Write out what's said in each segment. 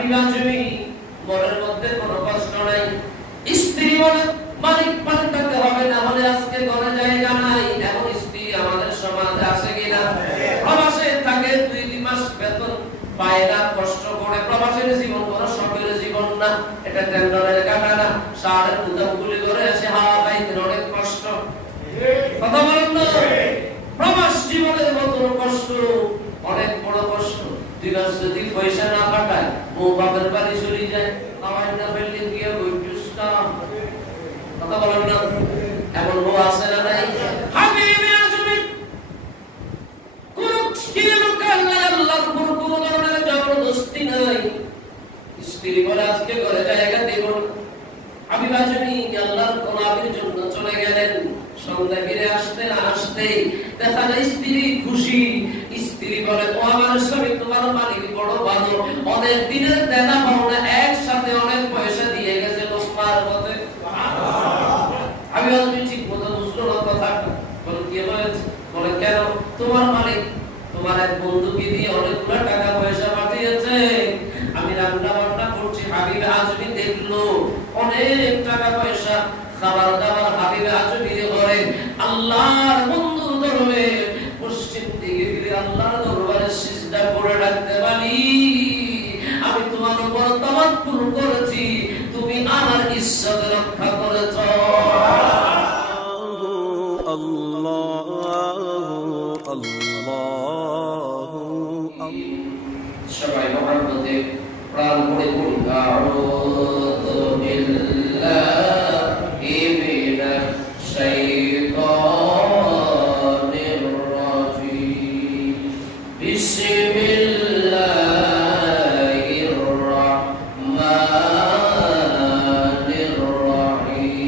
হাবিবা জমি মনের মধ্যে কোনো কষ্ট নাই। স্ত্রী বলে মালিক পাল্টাতে হবে না হলে আজকে ঘরে জায়গা নাই। এখন স্ত্রী আমাদের সমাজে আসে কিনা? প্রবাসে থাকে 2-3 মাস বেতন পায় না, কষ্ট করে। প্রবাসের জীবন বড় শখের জীবন না, এটা টেন্ডারের কাটা না। সাড়ে উদাম গুলি করে এসে হাওয়া খাইতে অনেক কষ্ট। কথা বলেন না? প্রবাস জীবনের মতো কষ্ট, অনেক বড় কষ্ট। 2 মাস যদি পয়সা না পাঠায়, ও বাপের বাড়ি চলে যায়, খাওয়াই না ফেললে গিয়ে বইটুসতাম। কথা বলেন না? এমন ও আছে না নাই? হাবিবে আজমি কোন কিলকাল আল্লাহর উপর কোন ধরনের জবরদস্তি নাই। স্ত্রী বলে আজকে ঘরে জায়গা দেব না। হাবিব আজমি আল্লাহর গোলামের জন্য চলে গেলেন। সন্ধ্যা ফিরে আসতে না আসতে দেখা যায় স্ত্রী খুশি। স্ত্রী বলে ও আমার স্বামী, তোমার মালিক বড় ভালো, অনেক দিনের দেনা পাওনা একসাথে অনেক পয়সা দিয়ে গেছে লোকমার মতে। হাবিব আজমি ঠিক মতো বুঝলো না কথাটা। বলে কি হয়েছে? বলে কেন? তোমার মালিক তোমার এক বন্ধুকে দিয়ে অনেকগুলো টাকা পয়সা পাঠিয়েছে, আমি রান্না বান্না করছি। হাবিব আজমি দেখলো অনেক টাকা পয়সা, খাবার দাবার হাবিব আজমি ঘরে। আল্লাহর বন্ধু ধরবে পশ্চিম দিকে ফিরে আল্লাহর দরবারে সিজদা করে ডাকতে পারি, আমি তোমার উপর তাওয়াক্কুল করেছি, তুমি আমার ইজ্জত রক্ষা করেছো। সবাই মহাব্বতে প্রাণ ভরে বলি আউযু বিল্লাহি মিনাশ শাইতানির রাজীম। বিসমিল্লাহির রাহমানির রাহিম।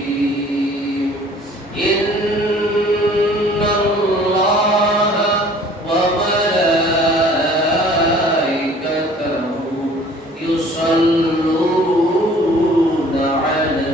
يصلون على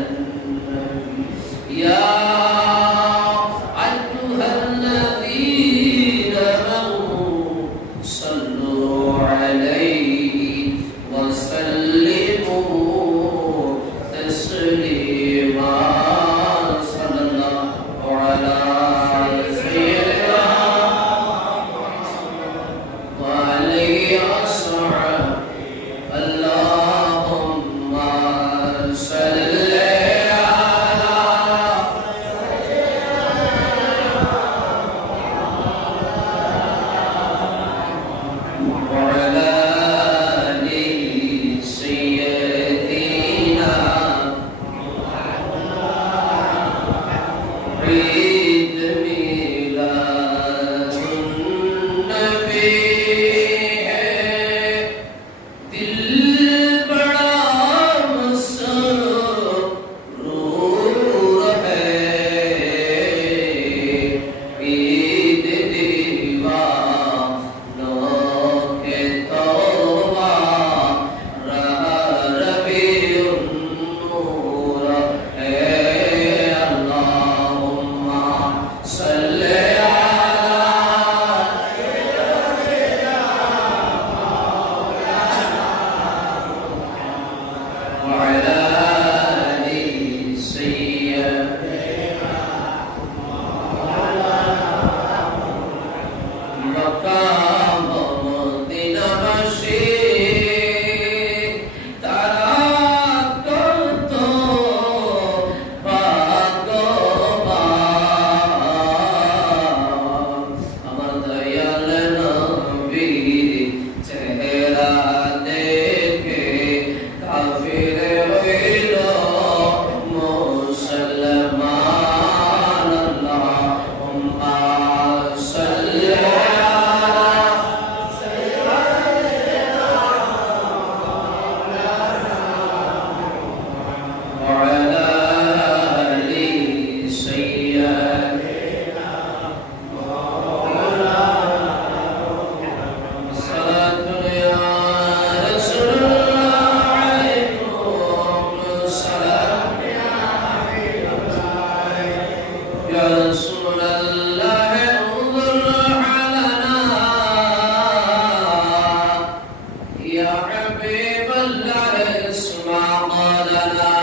حبيب الله اسمع قولنا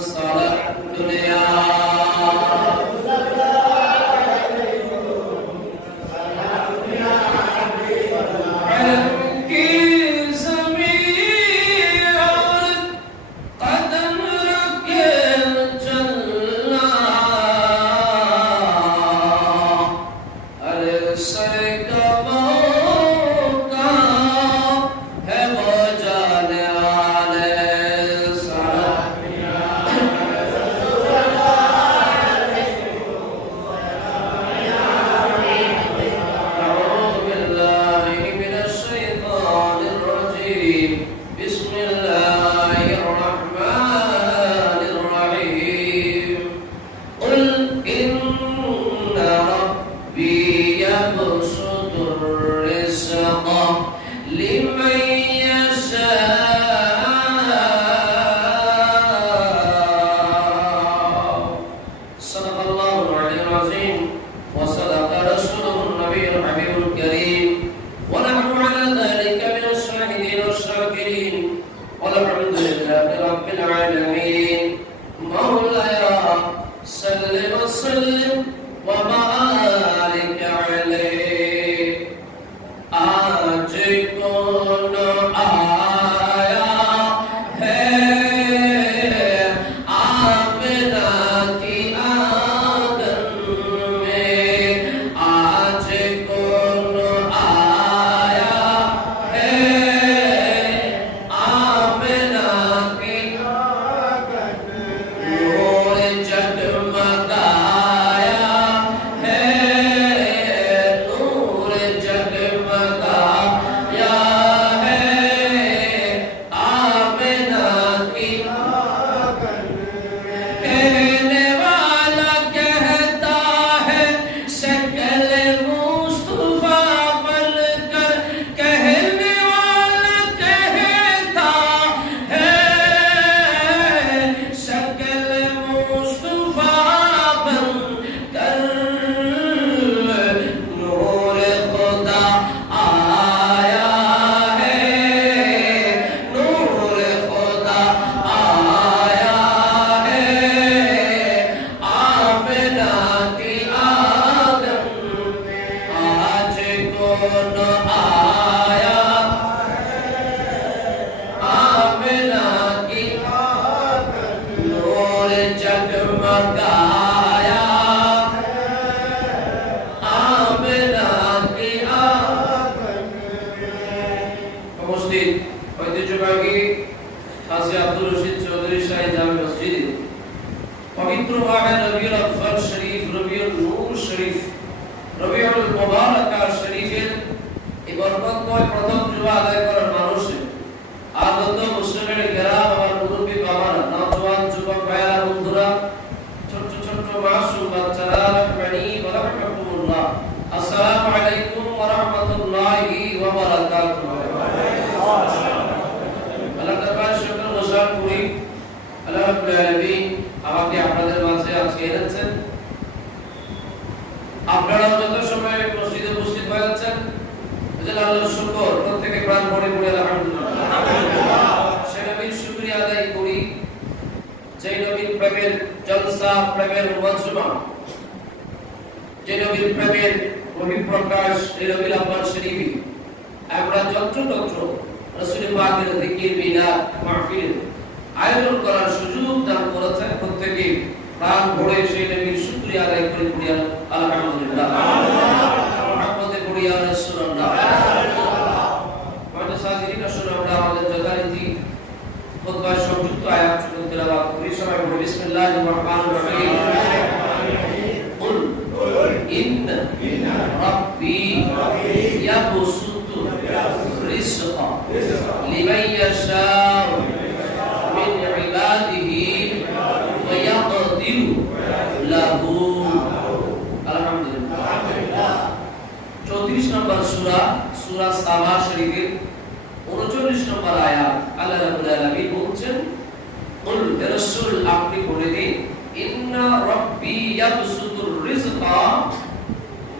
صلاة الدنيا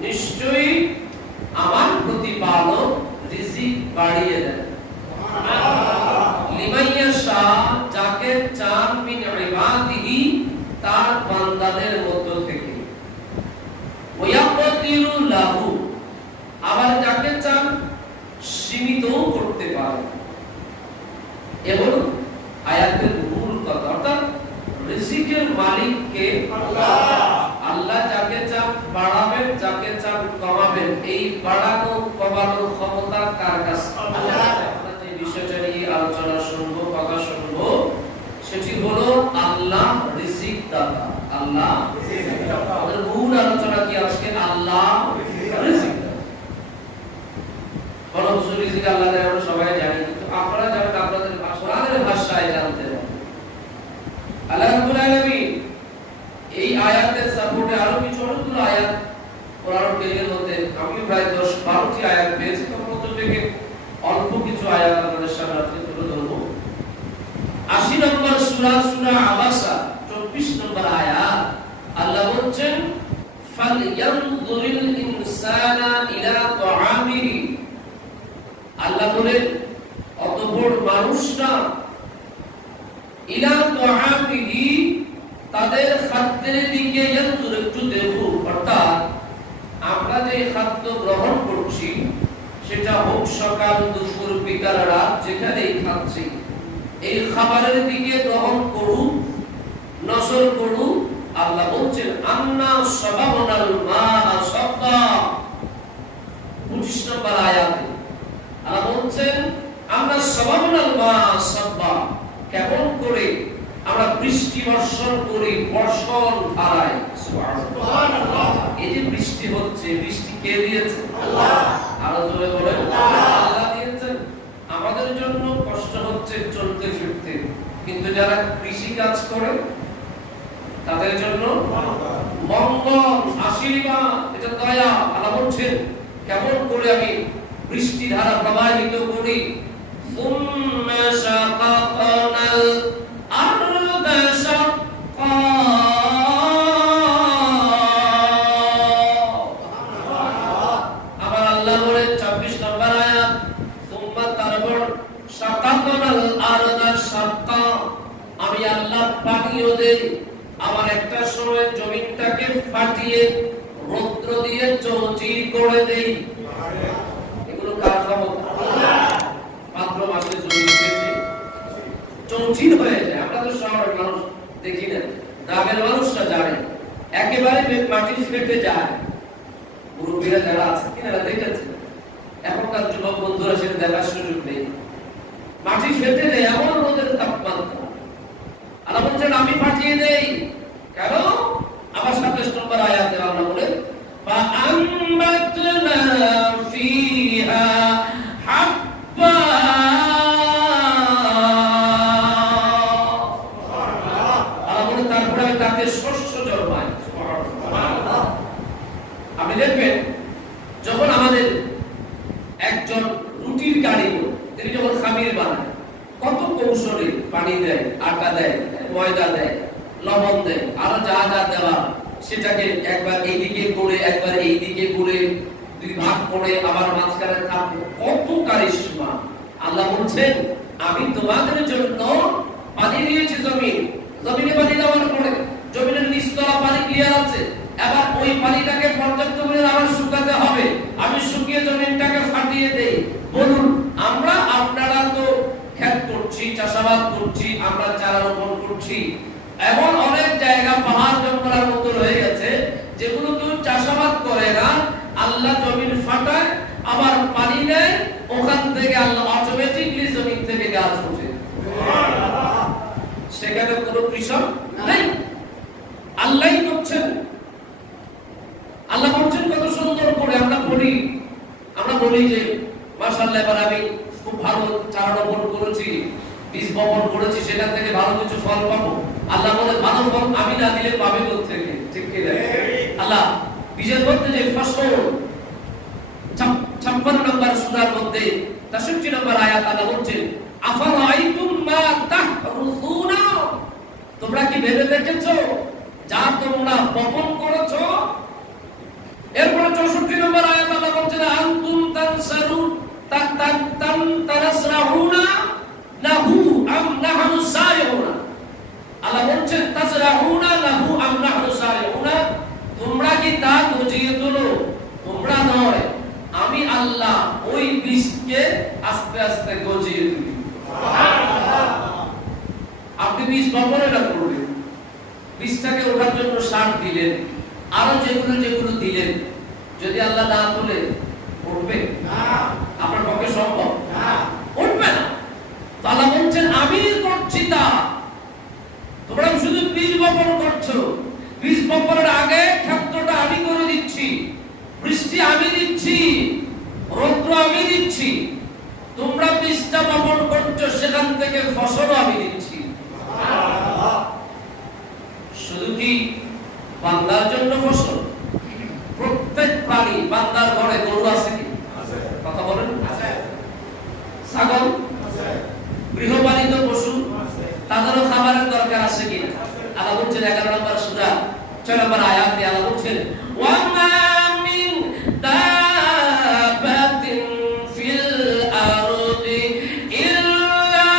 निश्चयই আমার প্রতিপালক রিজিক বাড়িয়ে দেন। এবং আয়াতের মূল কথা, অর্থাৎ রিজিকের মালিক কে? আল্লাহ। আল্লাহ যাকে চান বাড়াবেন, যাকে চান কমাবেন। এই বাড়ানো কমানোর ক্ষমতা কার কাছে? আল্লাহ। আমরা যে বিষয়টা নিয়ে আলোচনা শুনবো, কথা শুনবো, সেটি হলো আল্লাহ রিজিক দাতা। আল্লাহ রিজিক দাতা। আমাদের মূল আলোচনা কি আজকে? আল্লাহ রিজিক দাতা। বলুন রিজিক আল্লাহ দেয়, আমরা সবাই জানি, কিন্তু আপনারা জানেন আপনাদের ভাষায় জানতে হবে। আল্লাহ রাব্বুল আলামিন এই আয়াতের সাপোর্টে আরো কিছু অনেকগুলো আয়াত কোরআন কারীমের মধ্যে, আমি প্রায় 10-12টি আয়াত পেয়েছি, তখন থেকে অল্প কিছু আয়াত আপনাদের সামনে তুলে ধরবো। 80 নম্বর সূরা, সূরা আবাসা 24 নম্বর আয়াত, আল্লাহ বলছেন ফালইয়ানজুরিল ইনসানা ইলা তাআমিহি। আল্লাহ বলেন অতঃপর মানুষরা ইলা তাআমিহি, তাদের খাদ্যের দিকে ইয়ানজুর, একটু দেখুন। অর্থাৎ আমরা যে খাদ্য গ্রহণ করছি সেটা হোক সকাল, দুপুর, বিকাল, রাত, যেখানেই খাচ্ছি, এই খাবারের দিকে গ্রহণ করুন, নজর করুন। আল্লাহ বলছেন আন্না সাবাবনাল মা'a সাব্বা, 25 নম্বর আয়াতে আল্লাহ বলছেন আমরা সাবাবনাল মা'a সাব্বা, কেমন করে আমরা বৃষ্টি বর্ষণ করি বর্ষণ ধারায়। সুবহানাল্লাহ। এই যে বৃষ্টি হচ্ছে, বৃষ্টি কে দিয়েছে? আল্লাহ। আরো জোরে বলেন আল্লাহ দিয়েছেন। আমাদের জন্য কষ্ট হচ্ছে চলতে ফিরতে, কিন্তু যারা কৃষি কাজ করে তাদের জন্য মঙ্গল, আশীর্বাদ, এটা দয়া। আল্লাহ বলছেন কেমন করে আমি বৃষ্টি ধারা প্রবাহিত করি। সুম্মা শাকাকনাল আরদা শাক্কা, আবার আল্লাহ বলেন 26 নম্বর আয়াত, সুম্মা তারপর শাকাকনাল আরদা শাক্কা, আমি আল্লাহ পানিও দেই, আমার একটা সময় জমিনটাকে ফাটিয়ে রৌদ্র দিয়ে চৌচির করে দেই। এগুলো কার ক্ষমতা? মাত্র মাসে জমিন ফেটে চৌচির হয়ে যায়। আমরা তো শহরের মানুষ দেখি না, গ্রামের মানুষরা জানে একেবারে মাটি ফেটে যায়। মুরব্বীরা যারা আছে কিনা দেখেছে, এখনকার যুবক বন্ধুরা সেটা দেখার সুযোগ নেই। মাটি ফেটে যায়, এমন রোদের তাপমাত্রা। আল্লাহ বলছেন আমি পাঠিয়ে দেই। কেন? আবার 27 নম্বর আয়াতে আল্লাহ বলেন ফাআমবাতনা ফিহা হাব্বা, আল্লাহ বলেন তারপরে আমি তাতে শস্য জন্মাই। সুবহানাল্লাহ। আপনি দেখবেন যখন আমাদের একজন রুটির কারিগর, তিনি যখন খামির বানায়, কত কৌশলে পানি দেয়, আটা দেয়, ময়দা দেয়, লবণ দেয়, আরো যা যা দেওয়া, সেটাকে একবার এইদিকে করে একবার এইদিকে করে দুই ভাগ করে আবার মাঝখানে থাকবে, কত কারিশমা। আল্লাহ বলছেন আমি তোমাদের জন্য পানি দিয়েছি জমিন, জমিনে পানি দেওয়ার পরে জমিনের নিচতলা পানি ক্লিয়ার আছে, এবার ওই পানিটাকে পর্যাপ্ত করে আবার শুকাতে হবে, আমি শুকিয়ে জমিনটাকে ফাটিয়ে দেই। বলুন আমরা আপনারা তো ক্ষেত করছি, চাষাবাদ করছি, আমরা চারা রোপণ করছি, এমন অনেক জায়গা পাহাড় জঙ্গলের মতো রয়ে গেছে যেগুলো কেউ চাষাবাদ করে না। আল্লাহ জমিন ফাটায়, আবার পানি দেয়, ওখান থেকে আল্লাহ অটোমেটিকলি জমিন থেকে গাছ ওঠে। সেখানে কোনো কৃষক নেই, আল্লাহই করছেন। আল্লাহ বলছেন কত সুন্দর করে আমরা বলি যে মাশাআল্লাহ এবার আমি খুব ভালো চারা রোপণ করেছি, বীজ বপন করেছি, সেখান থেকে ভালো কিছু ফল পাবো। আল্লাহ বলে ভালো ফল আমি না দিলে পাবে কোত্থেকে? ঠিক কি না? আল্লাহ বীজের মধ্যে যে ফসল, 56 নম্বর সূরার মধ্যে 63 নম্বর আয়াত আল্লাহ বলছেন আফারাআইতুম মা তাহরুসুনা, তোমরা কি ভেবে দেখেছো যা তোমরা বপন করেছো? এরপরে 64 নম্বর আয়াত আল্লাহ বলছেন আনতুম তানসারুন তানসারুনা লাহু আম নাহনু সারিউনা। আল্লাহ বলছেন তাসরাউনা লাহু আম নাহনু সারিউনা, তোমরা কি তা গজিয়ে তোলো? তোমরা নয়, আমি আল্লাহ ওই বীজকে আস্তে আস্তে গজিয়ে তুলি। ছাড় দিলেন, আরো যেগুলো যেগুলো দিলেন, যদি আল্লাহ না তোলে উঠবে না? আপনার পক্ষে সম্ভব না, উঠবে না। আল্লাহ বলছেন আমি করছি তা, তোমরা শুধু বীজ বপন করছো, বীজ বপনের আগে ক্ষেত্রটা আমি করে দিচ্ছি, বৃষ্টি আমি দিচ্ছি, রৌদ্র আমি দিচ্ছি, তোমরা বীজটা বপন করছো, সেখান থেকে ফসলও আমি দিচ্ছি। শুধু কি বান্দার জন্য ফসল? প্রত্যেক প্রাণী, বান্দার ঘরে গরু আছে কি? কথা বলেন। ছাগল, গৃহপালিত পশু, তাদেরও খাবারের দরকার আছে কি? আল্লাহ বলছেন 11 নম্বর সূরা 6 নম্বর আয়াতে আল্লাহ বলছেন ওয়া মা মিন দাবাতিন ফিল আরদি ইল্লা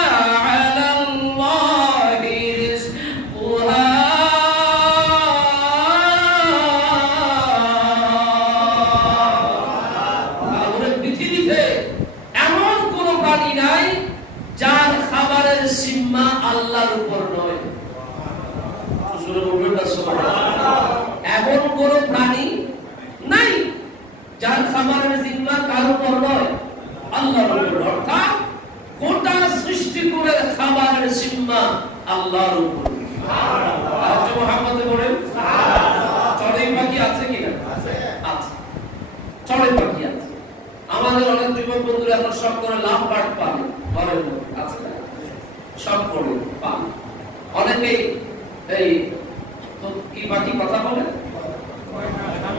আলাল্লাহি রিজকুহা। পৃথিবীতে এমন কোন প্রাণী নাই যার খাবারের সীমা আল্লাহর উপর নয়। এমন কোন প্রাণী নাই যার খাবারের জিম্মা কার উপর নয়, আল্লাহর উপর। অর্থাৎ গোটা সৃষ্টিকুলের খাবারের সীমা আল্লাহর উপর। মুহাম্মদ বলেন চড়াই পাখি আছে কিনা? আছে। চড়াই পাখি আছে। আমাদের অনেক যুবক বন্ধুরা এখন সব করে লাভ বার্ড পাবে, ঘরের মধ্যে আছে না? সব করে পাবে। অনেকেই এই তো কি পাখি কথা বলে,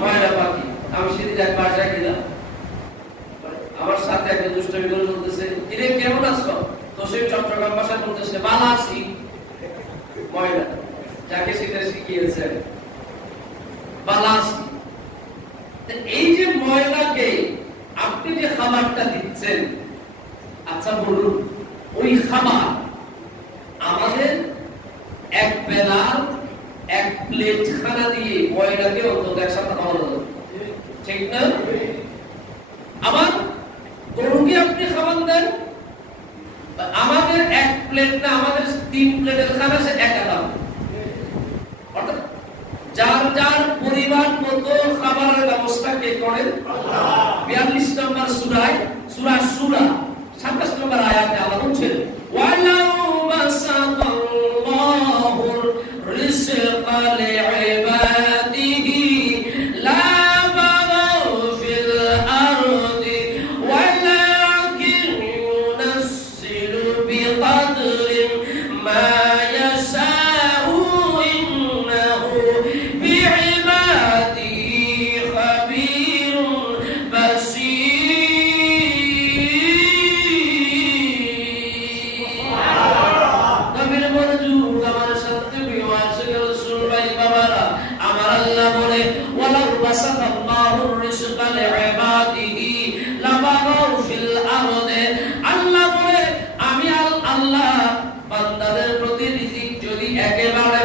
ময়না পাখি। আমি সেদিন এক বাসায় গেলাম, আমার সাথে একটা দুষ্টামি করে বলতেছে, কিরে কেমন আছো? তো সে চট্টগ্রাম ভাষায় বলতেছে ভালো আছি। ময়না যাকে সেটা শিখিয়েছে ভালো আছি। এই যে ময়নাকে আপনি যে খাবারটা দিচ্ছেন, আচ্ছা বলুন ওই খাবার আমাদের এক বেলার এক প্লেট খানা দিয়ে ময়নাকে অন্তত একসাথে খাওয়ানো যাবে, ঠিক না? আবার গরুকে আপনি খাবার দেন, আমাদের এক প্লেট না, আমাদের 3 প্লেটের খানা সে একা খাবে। অর্থাৎ যার যার পরিবার মতো খাবারের ব্যবস্থা কে করেন? আল্লাহ। 42 নম্বর সূরায় সূরা সূরা 27 নম্বর আয়াতে আল্লাহ বলছেন ওয়ালাউ বাসাতাল্লাহুর রিজকা লিইবাদিহি লা বাগাউ ফিল আরদি ওয়ালাকিন ইউনাসসিলু বিকদরিন মা ইয়াশাউ ইন্নাহু বিইবাদিহি খাবীরুন বাসীর। নবীর মনোযোগ আমার সাথে প্রিয় আশিক রাসূল ভাই বাবারা, আমার আল্লাহ বলে ওয়ালাউ বাসাতাল্লাহুর রিজকা লিইবাদিহি লাবাগাউ ফিল আরদি। আল্লাহ বলে আমি আল্লাহ বান্দাদের প্রতি রিজিক যদি একেবারে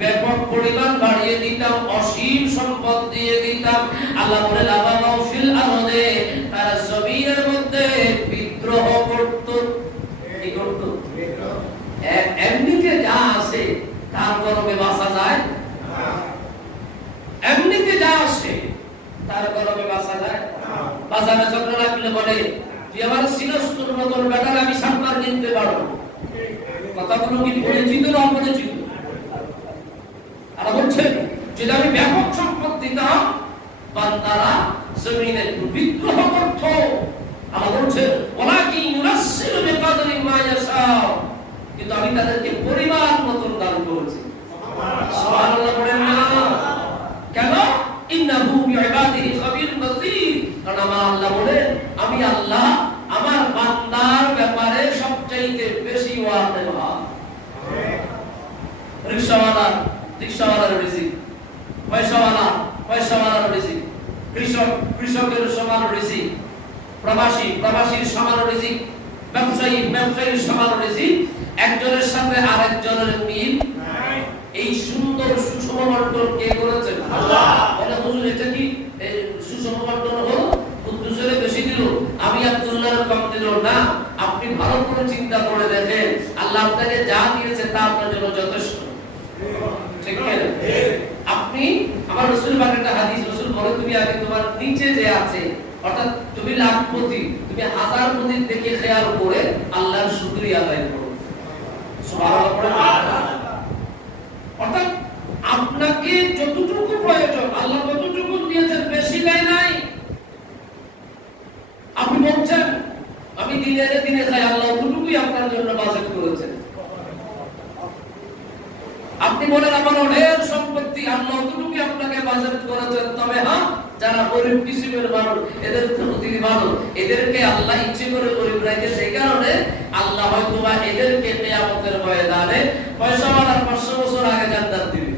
ব্যাপক পরিমাণ বাড়িয়ে দিতাম, অসীম সম্পদ দিয়ে দিতাম, আল্লাহ বলে লাবাগাউ ফিল আরদি, তারা জমিনের মধ্যে বিদ্রোহ করত। কি করত? এমনিতে যা আছে তার গরমে বাঁচা যায়? এমনিতে যা আছে তার গরমে বাঁচা যায়? বাজারে চক্র লাগলে বলে তুই আমার সিনস্তুর মতন বেটার আমি সাতবার কিনতে পারবো। কথাগুলো কি পরিচিত না অপরিচিত? আর বলছেন যদি আমি ব্যাপক সম্পদ দিতাম, বান্দারা জমিনে বিদ্রোহ করত। আল্লাহ বলছেন ওয়ালাকিন ইউনাসসিলু বিকদরি মা ইয়াশাউ, কিন্তু আমি তাদেরকে পরিমাণ মতন দান করেছি। সুবহানাল্লাহ বলেন না কেন? ইন্নাহু বিইবাদিহি খাবীরুন বাসীর। কারণ আমার আল্লাহ বলেন আমি আল্লাহ আমার বান্দার ব্যাপারে সবচাইতে বেশি ওয়াকিবহাল। রিকশাওয়ালার রিজিক, পয়সাওয়ালার রিজিক, কৃষকের সমান রিজিক, প্রবাসীর সমান রিজিক, ব্যবসায়ীর সমান রিজিক। একজনের সাথে আরেকজনের মিল নাই। এই সুন্দর সুষম বন্টন কে করেছেন? আল্লাহ। বলে হুজুর এটা কি সুষম বন্টন হলো? কুদ্দুসের বেশি দিল, আমি আব্দুল্লাহর কম দিল না। আপনি ভালো করে চিন্তা করে দেখেন, আল্লাহ আপনাকে যা দিয়েছে তা আপনার জন্য যথেষ্ট। ঠিক কি না? আপনি আমার রাসূল পাকের একটা হাদিস, রাসূল বলে তুমি আগে তোমার নিচে যে আছে অর্থাৎ তুমি লাখপতি, তুমি হাজারপতির দিকে খেয়াল করে আল্লাহর শুকরিয়া আদায় করো। সুবহানাল্লাহ। অর্থাৎ আপনাকে যতটুকু প্রয়োজন আল্লাহ ততটুকু দিয়েছেন, বেশি দেয় নাই। আপনি বলছেন আমি দিনে খাই, আল্লাহ ততটুকুই আপনার জন্য বাজেট করেছেন। আপনি বলেন আমার অনেক সম্পত্তি, আল্লাহ ততটুকুই আপনাকে বাজেট করেছেন। তবে হ্যাঁ, যারা গরিব কিসিমের মানুষ, এদের প্রতি মানুষ, এদেরকে আল্লাহ ইচ্ছে করে গরিব রাখে, সেই কারণে আল্লাহ হয়তো বা এদেরকে কিয়ামতের ময়দানে পয়সা ওয়ালার 500 বছর আগে জান্নাত দিবে।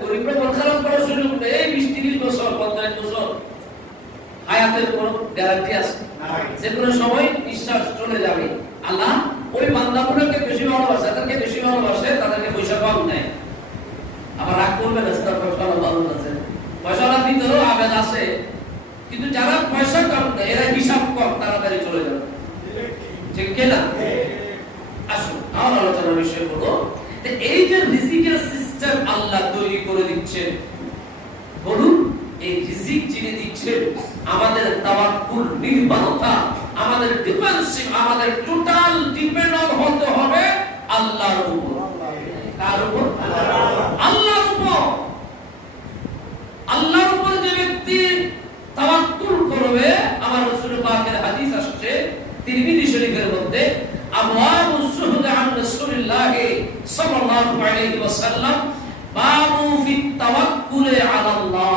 গরিবরা বরখালাপ করার সুযোগ নেই। 20-30 বছর 50 বছর হায়াতের কোনো গ্যারান্টি আছে? যে কোনো সময় নিঃশ্বাস চলে যাবে। আল্লাহ ওই বান্দাগুলোকে বেশি ভালোবাসে, তাদেরকে বেশি ভালোবাসে, তাদেরকে পয়সা কম দেয়। আবার রাগ করবে না, পয়সা ভালো আছে, পয়সার ভিতরেও আবেদ আছে, কিন্তু যারা পয়সা কম দেয় এরা হিসাব কম, তাড়াতাড়ি চলে যাবে। ঠিক কিনা? আসুন আমার আলোচনার বিষয় হলো এই যে রিজিকের সিস্টেম আল্লাহ তৈরি করে দিচ্ছেন, বলুন এই রিজিক যিনি দিচ্ছেন, আমাদের তাওয়াক্কুল, নির্ভরতা, আমাদের ডিপেন্ডেন্সি, আমাদের টোটাল ডিপেন্ড হতে হবে আল্লাহর উপর। কার উপর? আল্লাহর উপর। আল্লাহর উপর যে ব্যক্তি তাওয়াক্কুল করবে, আমার রাসূল পাকের হাদিস আসছে তিরমিজি শরীফের মধ্যে, আবওয়াবুস সুহদ আন রাসূলিল্লাহ সাল্লাল্লাহু আলাইহি ওয়াসাল্লাম, বাবু ফিত তাওয়াক্কুল আলাল্লাহ।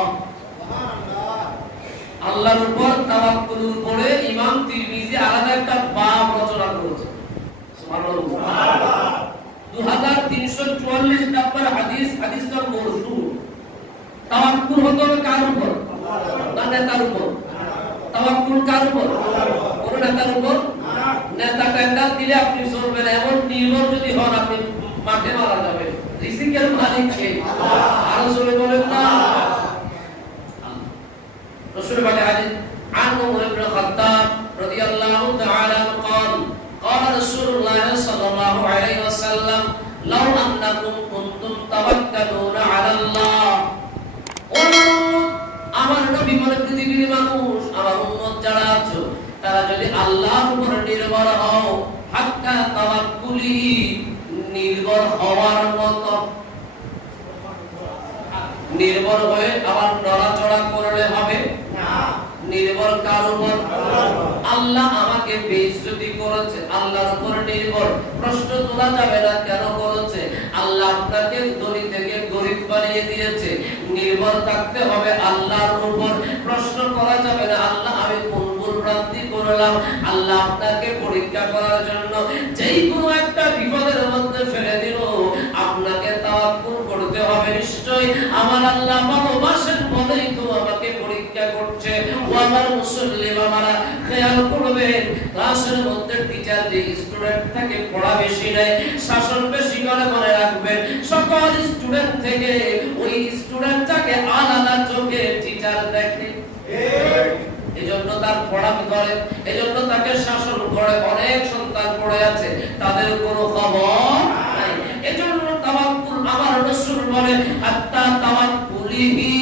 আল্লাহর উপর তাওয়াক্কুল করে ইমাম তিরমিজি আলাদা একটা বাব রচনা করেছেন। সুবহানাল্লাহ। 2344 নম্বর হাদিস, হাদিসটা মরফু। তাওয়াক্কুল হতে হবে কার উপর? না নেতার উপর। তাওয়াক্কুল কার উপর? কোন নেতার উপর? নেতা টেন্ডার দিলে আপনি চলবেন, এমন নির্ভর যদি হন আপনি মাঠে মারা যাবেন। রিজিকের মালিক কে? আল্লাহ। আর জোরে বলেন না। রাসূল বলে হাদিস আন উমর ইবনে খাত্তাব রাদিয়াল্লাহু তাআলা قال قال رسول الله صلى الله عليه وسلم لو انكم كنتم توكلون على الله। আমার নবী বলে পৃথিবীর মানুষ, আমার উম্মত যারা আছো, তারা যদি আল্লাহর উপর নির্ভর হও, হাক্কা তাওয়াক্কুলি, নির্ভর হওয়ার মতো, নির্ভর হয়ে আবার নড়াচড়া করলে হবে না। নির্ভর কার উপর? আল্লাহ আমাকে বেইজ্জতি করেছে, আল্লাহর উপর নির্ভর। প্রশ্ন তোলা যাবে না কেন করেছে? আল্লাহ আপনাকে ধনী থেকে গরিব বানিয়ে দিয়েছে, নির্ভর থাকতে হবে আল্লাহর উপর। প্রশ্ন করা যাবে না আল্লাহ আমি কোন ভুল ভ্রান্তি করলাম। আল্লাহ আপনাকে পরীক্ষা করার জন্য যেই কোনো একটা বিপদের মধ্যে ফেলে দিল, আপনাকে তাওয়াক্কুল করতে হবে। নিশ্চয় আমার আল্লাহ ভালোবাসেন বলেই তো আমাকে পরীক্ষা করছে। ও আমার মুসলিম আমারা খেয়াল করবেন, ক্লাসের মধ্যে টিচার যে স্টুডেন্ট থেকে পড়া বেশি নেয়, শাসন বেশি করে মনে রাখবেন, সকল স্টুডেন্ট থেকে ওই স্টুডেন্টটাকে আলাদা চোখে টিচার দেখে, এজন্য তার পড়া করে, এজন্য তাকে শাসন করে। অনেক সন্তান পড়ে আছে, তাদের কোনো খবর নাই। এজন্য তাওয়াক্কুল, আমার রাসূল বলে হাত্তা তাওয়াক্কুলিহি,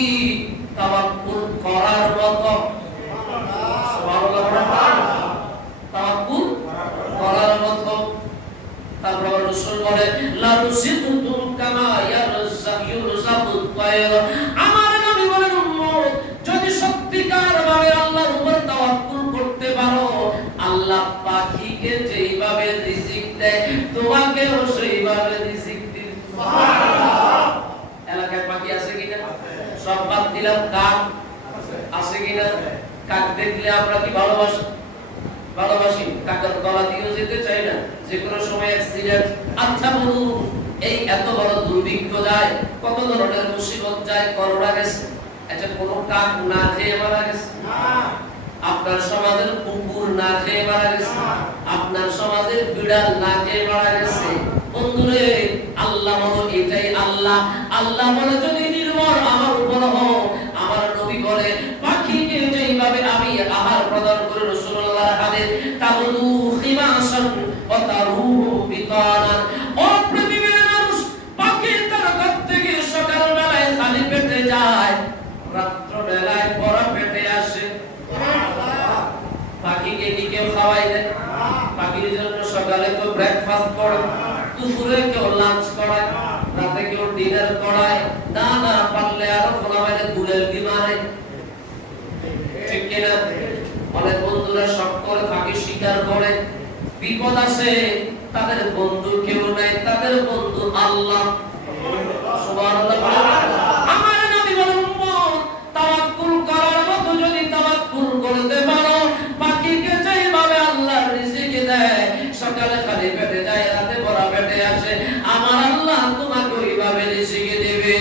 তাওয়াক্কুল করার মতো। সুবহানাল্লাহ। তাওয়াক্কুল করার মতো। তারপর রাসূল বলে লা তুসিতুম কামা ইয়ারযাকুত তায়র। আমার নবী বলেন উম্মত যদি সত্যিকার ভাবে আল্লাহর উপর তাওয়াক্কুল করতে পারো, আল্লাহ পাখিকে যেইভাবে রিজিক দেয় তোমাকেও সেইভাবে রিজিক দিবে। সুবহানাল্লাহ। এলাকায় পাখি আছে কিনা? সব বাদ দিলাম, কাক আছে কিনা? কাক দেখলে আমরা কি ভালোবাসি? ভালোবাসি। কাকের গলা দিয়েও যেতে চাই না, যে কোনো সময় অ্যাক্সিডেন্ট। আচ্ছা বলুন, এই এত বড় দুর্ভিক্ষ যায়, কত ধরনের মুসিবত যায়, করোনা গেছে, আচ্ছা কোন কাক না খেয়ে মারা গেছে? আপনার সমাজের কুকুর না খেয়ে মারা গেছে? আপনার সমাজের বিড়াল না খেয়ে মারা গেছে? বন্ধুরে, আল্লাহ বলো এটাই আল্লাহ। আল্লাহ বলে যদি নির্ভর আমার উপর হও, আমার নবী বলে পাখিকে যেইভাবে আমি আহার প্রদান করে, রাসূলুল্লাহর হাদিস তাবদু খিমাসান ওয়া তারুহু বিতানান, ও কেউ খাওয়াই দেয় পাখির জন্য সকালে কেউ ব্রেকফাস্ট করে দুপুরে কেউ লাঞ্চ করায় রাতে কেউ ডিনার করায় না না পারলে আরো ফলাবাইলে গুলেল দি মারে ঠিক কিনা অনেক বন্ধুরা শখ করে পাখি শিকার করে বিপদ আসে তাদের বন্ধু কেউ নাই তাদের বন্ধু আল্লাহ সুবহানাল্লাহ আমার নবী বলেন তাওয়াক্কুল করার মতো যদি তাওয়াক্কুল করতে পারো পাখিকে যেভাবে আল্লাহ রিজিক দেয় সকালে খালি পেটে যায় রাতে ভরা পেটে আসে আমার আল্লাহ তোমাকে ওইভাবে রিজিক দেবে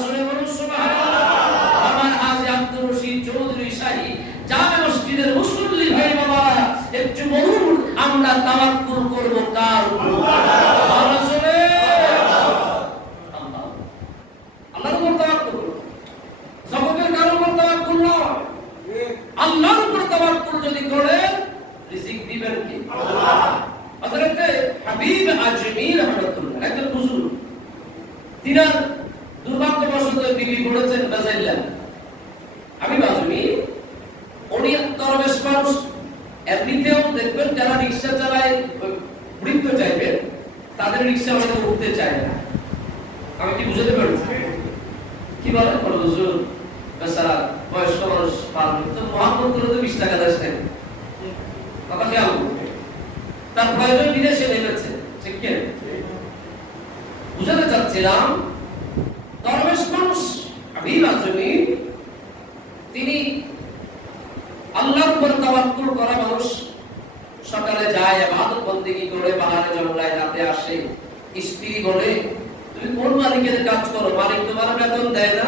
শুনে বলুন সুবহানাল্লাহ আমার হাজী আব্দুর রশিদ চৌধুরী শাহী জামে মসজিদের মুসল্লি ভাই বাবা একটু বলুন আমরা তাওয়াক্কুল করব কার উপর আল্লাহ শুনে আল্লাহর উপর তাওয়াক্কুল জগতের কারো উপর তাওয়াক্কুল নয় আল্লাহর উপর তাওয়াক্কুল যদি করে রিজিক দিবেন কি আল্লাহ হযরত হাবিব আজমি রাহমাতুল্লাহ একজন বুজুর্গ তিনার দুর্ভাগ্যবশত বিবি পড়েছেন বাজাইল্লা হাবিব আজমি উনি দরবেশ মানুষ এমনিতেও দেখবেন যারা রিকশা চালায় বৃদ্ধ চাইবেন তাদের রিকশা অনেকে উঠতে চায় না আমি কি বুঝাতে পারছি কি বলে বড় হুজুর বেচারা বয়স্ক মানুষ পারবে তো মোহাম্মদ করে তো 20 টাকা দেন কথা খেয়াল তার প্রয়োজন বিদেশে নেমেছে ঠিক কি বুঝাতে চাচ্ছিলাম দরবেশ মানুষ হাবিব আজমি তিনি আল্লাহর উপর তাওয়াক্কুল করা মানুষ সকালে যায় ইবাদত বন্দেগী করে পাহাড়ে জঙ্গলায় রাতে আসে স্ত্রী বলে তুমি কোন মালিকের কাজ করো মালিক তোমার বেতন দেয় না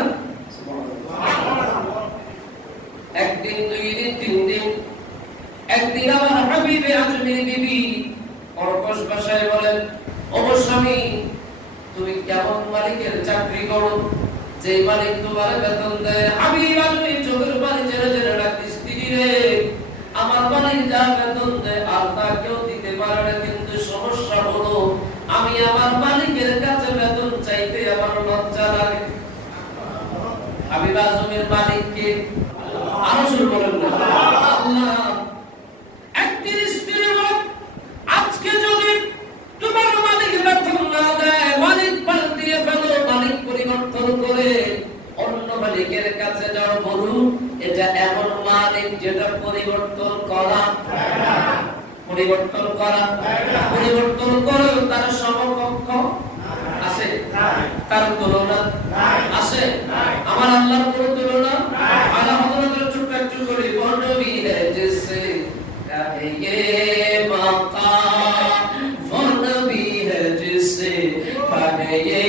একদিন দুই দিন তিন দিন একদিন আমার হাবিবে আজমির বিবি কর্কশ ভাষায় বলেন ও স্বামী তুমি কেমন মালিকের চাকরি করো যে মালিক তোমার বেতন দেয় হাবিব আজমি চোখের পানি ছেড়ে ছেড়ে ডাকতে স্ত্রী রে আমার মালিক যা বেতন দেয় আর তা কেউ দিতে পারে না কিন্তু সমস্যা হলো আমি আমার মালিকের কাছে বেতন চাইতে আমার লজ্জা লাগে হাবিব আজমির মালিককে আরো শুরু বলেন না আল্লাহ একদিন স্ত্রী বলে আজকে যদি তোমার মালিক বেতন না দেয় মালিক পাল্টিয়ে ফেলো মালিক পরিবর্তন করে অন্য মালিকের কাছে যাও বলুন এটা এমন মালিক যেটা পরিবর্তন করা পরিবর্তন করে তার সমকক্ষ আছে তার তুলনা আছে আমার আল্লাহর কোনো তুলনা আলা হযরতের ছোট্ট একটু করে বর্ণবী জেসে কাহে মাকাম বর্ণবী জেসে কাহে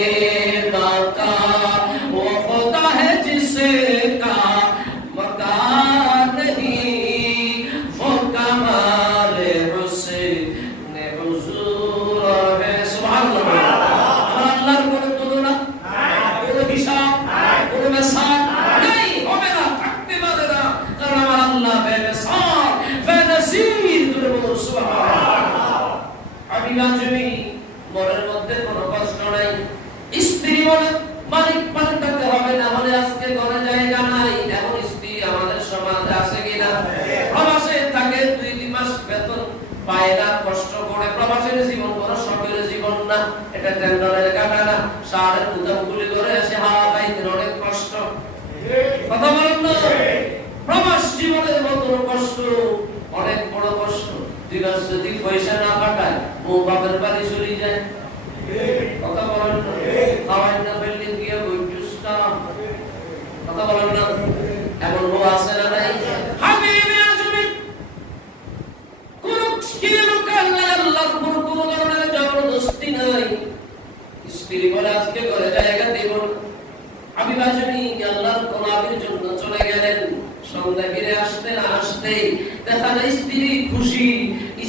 মাকাম ও খোদা है जिसे का मकान नहीं वो कमाल हुस्न हुजूर है सुभान अल्लाह अल्लाह को तुलना কোনো হিসাব কোনো মিসাল नहीं হবে না থাকতে পারে না কারণ আমার আল্লাহ বেমিসাল বেনজির তুলনা সুবহানাল্লাহ হাবিব আজমি মনের মধ্যে কোনো কষ্ট নাই স্ত্রী বলে মালিক পাল্টাতে হবে না হলে আজকে কোনো জায়গা নাই এখন স্ত্রী আমাদের সমাজে আসে কিনা প্রবাসে থাকে 2-3 মাস বেতন পায় না কষ্ট করে প্রবাসের জীবন বড় শখের জীবন না এটা টেন্ডারের কাটা না সাড়ে উদাম গুলি করে এসে হাওয়া খাইতে অনেক কষ্ট কথা বলেন না প্রবাস জীবনের মতো কষ্ট অনেক বড় কষ্ট দুই মাস যদি পয়সা না পাঠায় ও বাপের বাড়ি চলে যায় কথা বলেন না খাওয়াই না বিল্ডিং গিয়ে বইটুসটা কথা বলেন না এমন ও আছে না নাই হাবিবে আজমি কোন কি লোক আল্লাহর উপর কোন ধরনের জবরদস্তি নাই স্ত্রী বলে আজকে ঘরে জায়গা দেব হাবিব আজমি আল্লাহর গোলামের জন্য চলে গেলেন সন্ধ্যা ফিরে আসতে না আসতে দেখা যায় স্ত্রী খুশি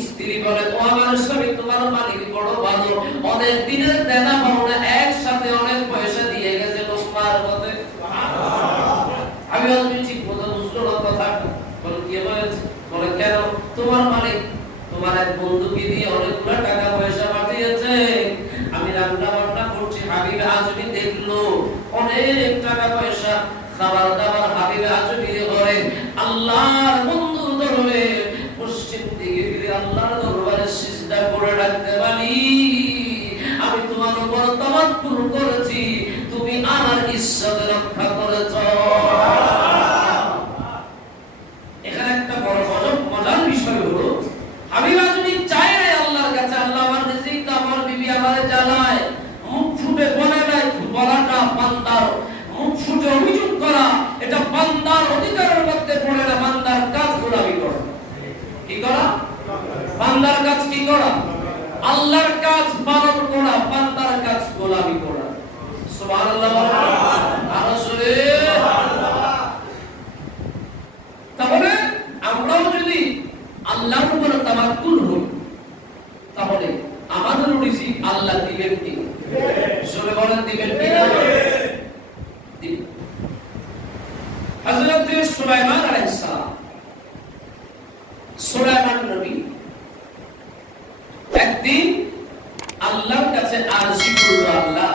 স্ত্রী বলে ও আমার স্বামী তোমার মালিক বড় ভালো অনেক দিনের দেনা পাওনা একসাথে অনেক পয়সা দিয়ে গেছে লোকমার মতে আমি আজকে ঠিক মতো বুঝলো না কথা বলে কি বলেছে বলে কেন তোমার মালিক তোমার এক বন্ধুকে দিয়ে অনেকগুলো টাকা পয়সা পাঠিয়েছে আমি রান্না বান্না করছি হাবিব আজমি দেখলো অনেক টাকা পয়সা খাবার দাবার হাবিব আজমির ঘরে আল্লাহর বন্ধু ধরে আল্লাহর অধিকারের মধ্যে পড়ে না বান্দার কাজ গোলামি করা। কি করা? বান্দার কাজ কি করা? আল্লাহর কাজ পালন করা, বান্দার কাজ গোলামি করা। সুবহানাল্লাহ বলেন। আর রাসূলে তাহলে আমরাও যদি আল্লাহর উপর তাওয়াক্কুল হই তাহলে আমাদের রিজিক আল্লাহ দিবেন কি? সবাই বলেন দিবেন কি না? দিবেন। হযরত সুলাইমান আলাইহিস সালাম, সুলাইমান নবী একদিন আল্লাহর কাছে আরজি করল, আল্লাহ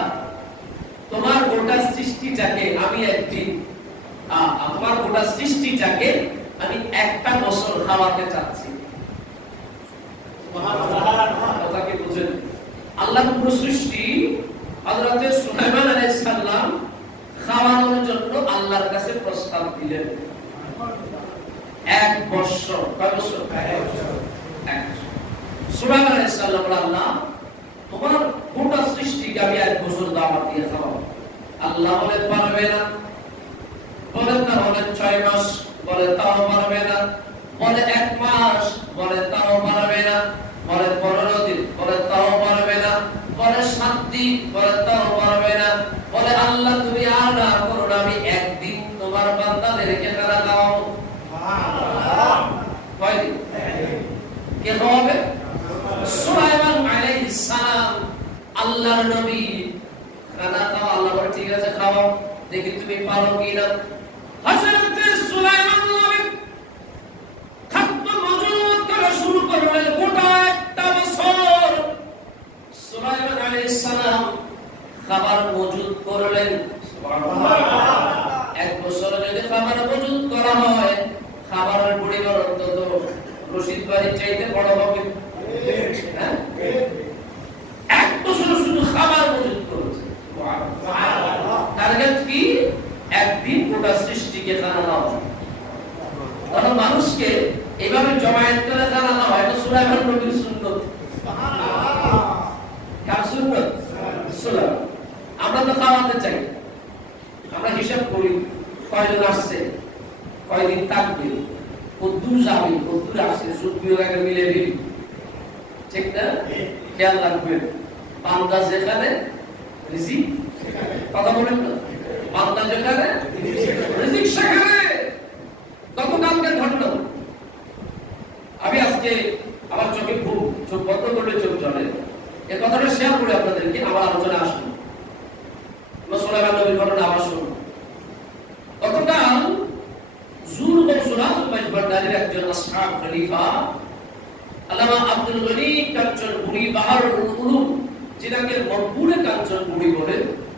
তোমার গোটা সৃষ্টিটাকে আমি একদিন আমার গোটা সৃষ্টিটাকে আমি একটা বছর খাওয়াতে চাচ্ছি। কথাকে বুঝেন? আল্লাহর পুরো সৃষ্টি হযরত সুলাইমান আলাইহিস সালাম খাওয়ানোর জন্য আল্লাহর কাছে প্রস্তাব দিলেন। এক বছর। কয় বছর? এক বছর। সুলাইমান আলাইহিস সালাম বললেন, আল্লাহ তোমার গোটা সৃষ্টিকে আমি এক বছর দাওয়াত দিয়ে খাওয়াবো। আল্লাহ বলে পারবে না। বলেন না, বলেন 6 মাস, বলে তাও পারবে না। বলে 1 মাস, বলে তাও পারবে না। বলে 15 দিন, বলে তাও পারবে না। বলে 7 দিন, বলে তাও পারবে না। বলে আল্লাহ তুমি আর না করো, আমি একদিন তোমার বান্দাদেরকে খানা খাওয়াবো। কয়দিন? কে খাওয়াবে? সুলাইমান আলাইহিস সালাম আল্লাহর নবী। খানা খাওয়া, আল্লাহ বলে ঠিক আছে খাওয়াও, দেখি তুমি পারো কিনা। হযরত সুলাইমান নবী খাদ্য মজুদ করা শুরু করলেন গোটা একটা বছর। সুলাইমান আলাইহিস সালাম খাবার মজুদ করলেন। সুবহানাল্লাহ। এক বছর যদি খাবার মজুদ করা হয়, খাবারের পরিমাণ অন্তত রশিদ বাড়ির চাইতে বড় হবে। হ্যাঁ, এক বছর শুধু খাবার মজুদ করেছে। টার্গেট কি? একদিন গোটা সৃষ্টিকে খানা দেওয়া। কারণ মানুষকে এইভাবে জমায়েত করে খানা দেওয়া হয়, এটা সুলাইমান নবীর সুন্নত। কার সুন্নত? সুলাইমান। আমরা তো খাওয়াতে চাই, আমরা হিসাব করি কয়জন আসছে, কয়দিন থাকবে, কদ্দুর যাবে, কদ্দুর আসছে, সুদ বিয়োগ আগে মিলে দিই। ঠিক না? খেয়াল রাখবেন, বান্দা যেখানে রিজিক, কথা বলেন না, বান্দা যেখানে রিজিক সেখানে। গতকালকে ঘটনা, আমি আজকে আমার চোখে খুব চোখ বন্ধ করলে চোখ চলে, এই কথাটা শেয়ার করে আপনাদেরকে আমার আলোচনা আসুন। সুলাইমান নবীর ঘটনা আবার শুনুন। গতকাল জুর বংশরাজ মাইজবান্ডারির একজন আসহাব খলিফা আল্লামা আব্দুল গনি কাঞ্চনপুরী বাহারুল উলুম, যেটাকে মকবুলে কাঞ্চনপুরী বলে,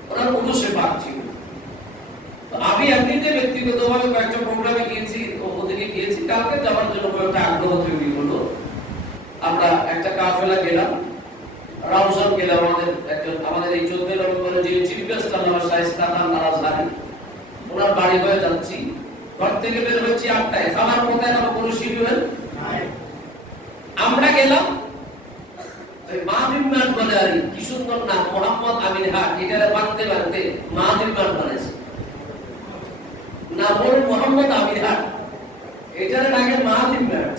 ওনার উদ্দেশ্যে পাক ছিল। তো আমি এমনিতে ব্যক্তিগতভাবে কয়েকটা প্রোগ্রামে গিয়েছি, ওদিকে গিয়েছি, কালকে যাওয়ার জন্য একটা আগ্রহ তৈরি হলো। আমরা একটা কাফেলা গেলাম, রাউজান গেলাম। আমাদের এই 14 নভেম্বরে যে চিফ গেস্ট আল্লামা শায়েস্তা খান আল-আজহারি, ওনার বাড়ি হয়ে যাচ্ছি। ঘর থেকে বের হচ্ছি 8টায়, খাবার কোথায় খাবো কোনো শিডিউল নাই। আমরা গেলাম মাহদিমান বলে, আর কি সুন্দর নাম, মোহাম্মদ আমিন হাট। এটারে বাঁধতে বাঁধতে মাহদিমান বানাইছে, নাম হল মোহাম্মদ আমিন হাট, এটারে আগে মাহদিমান।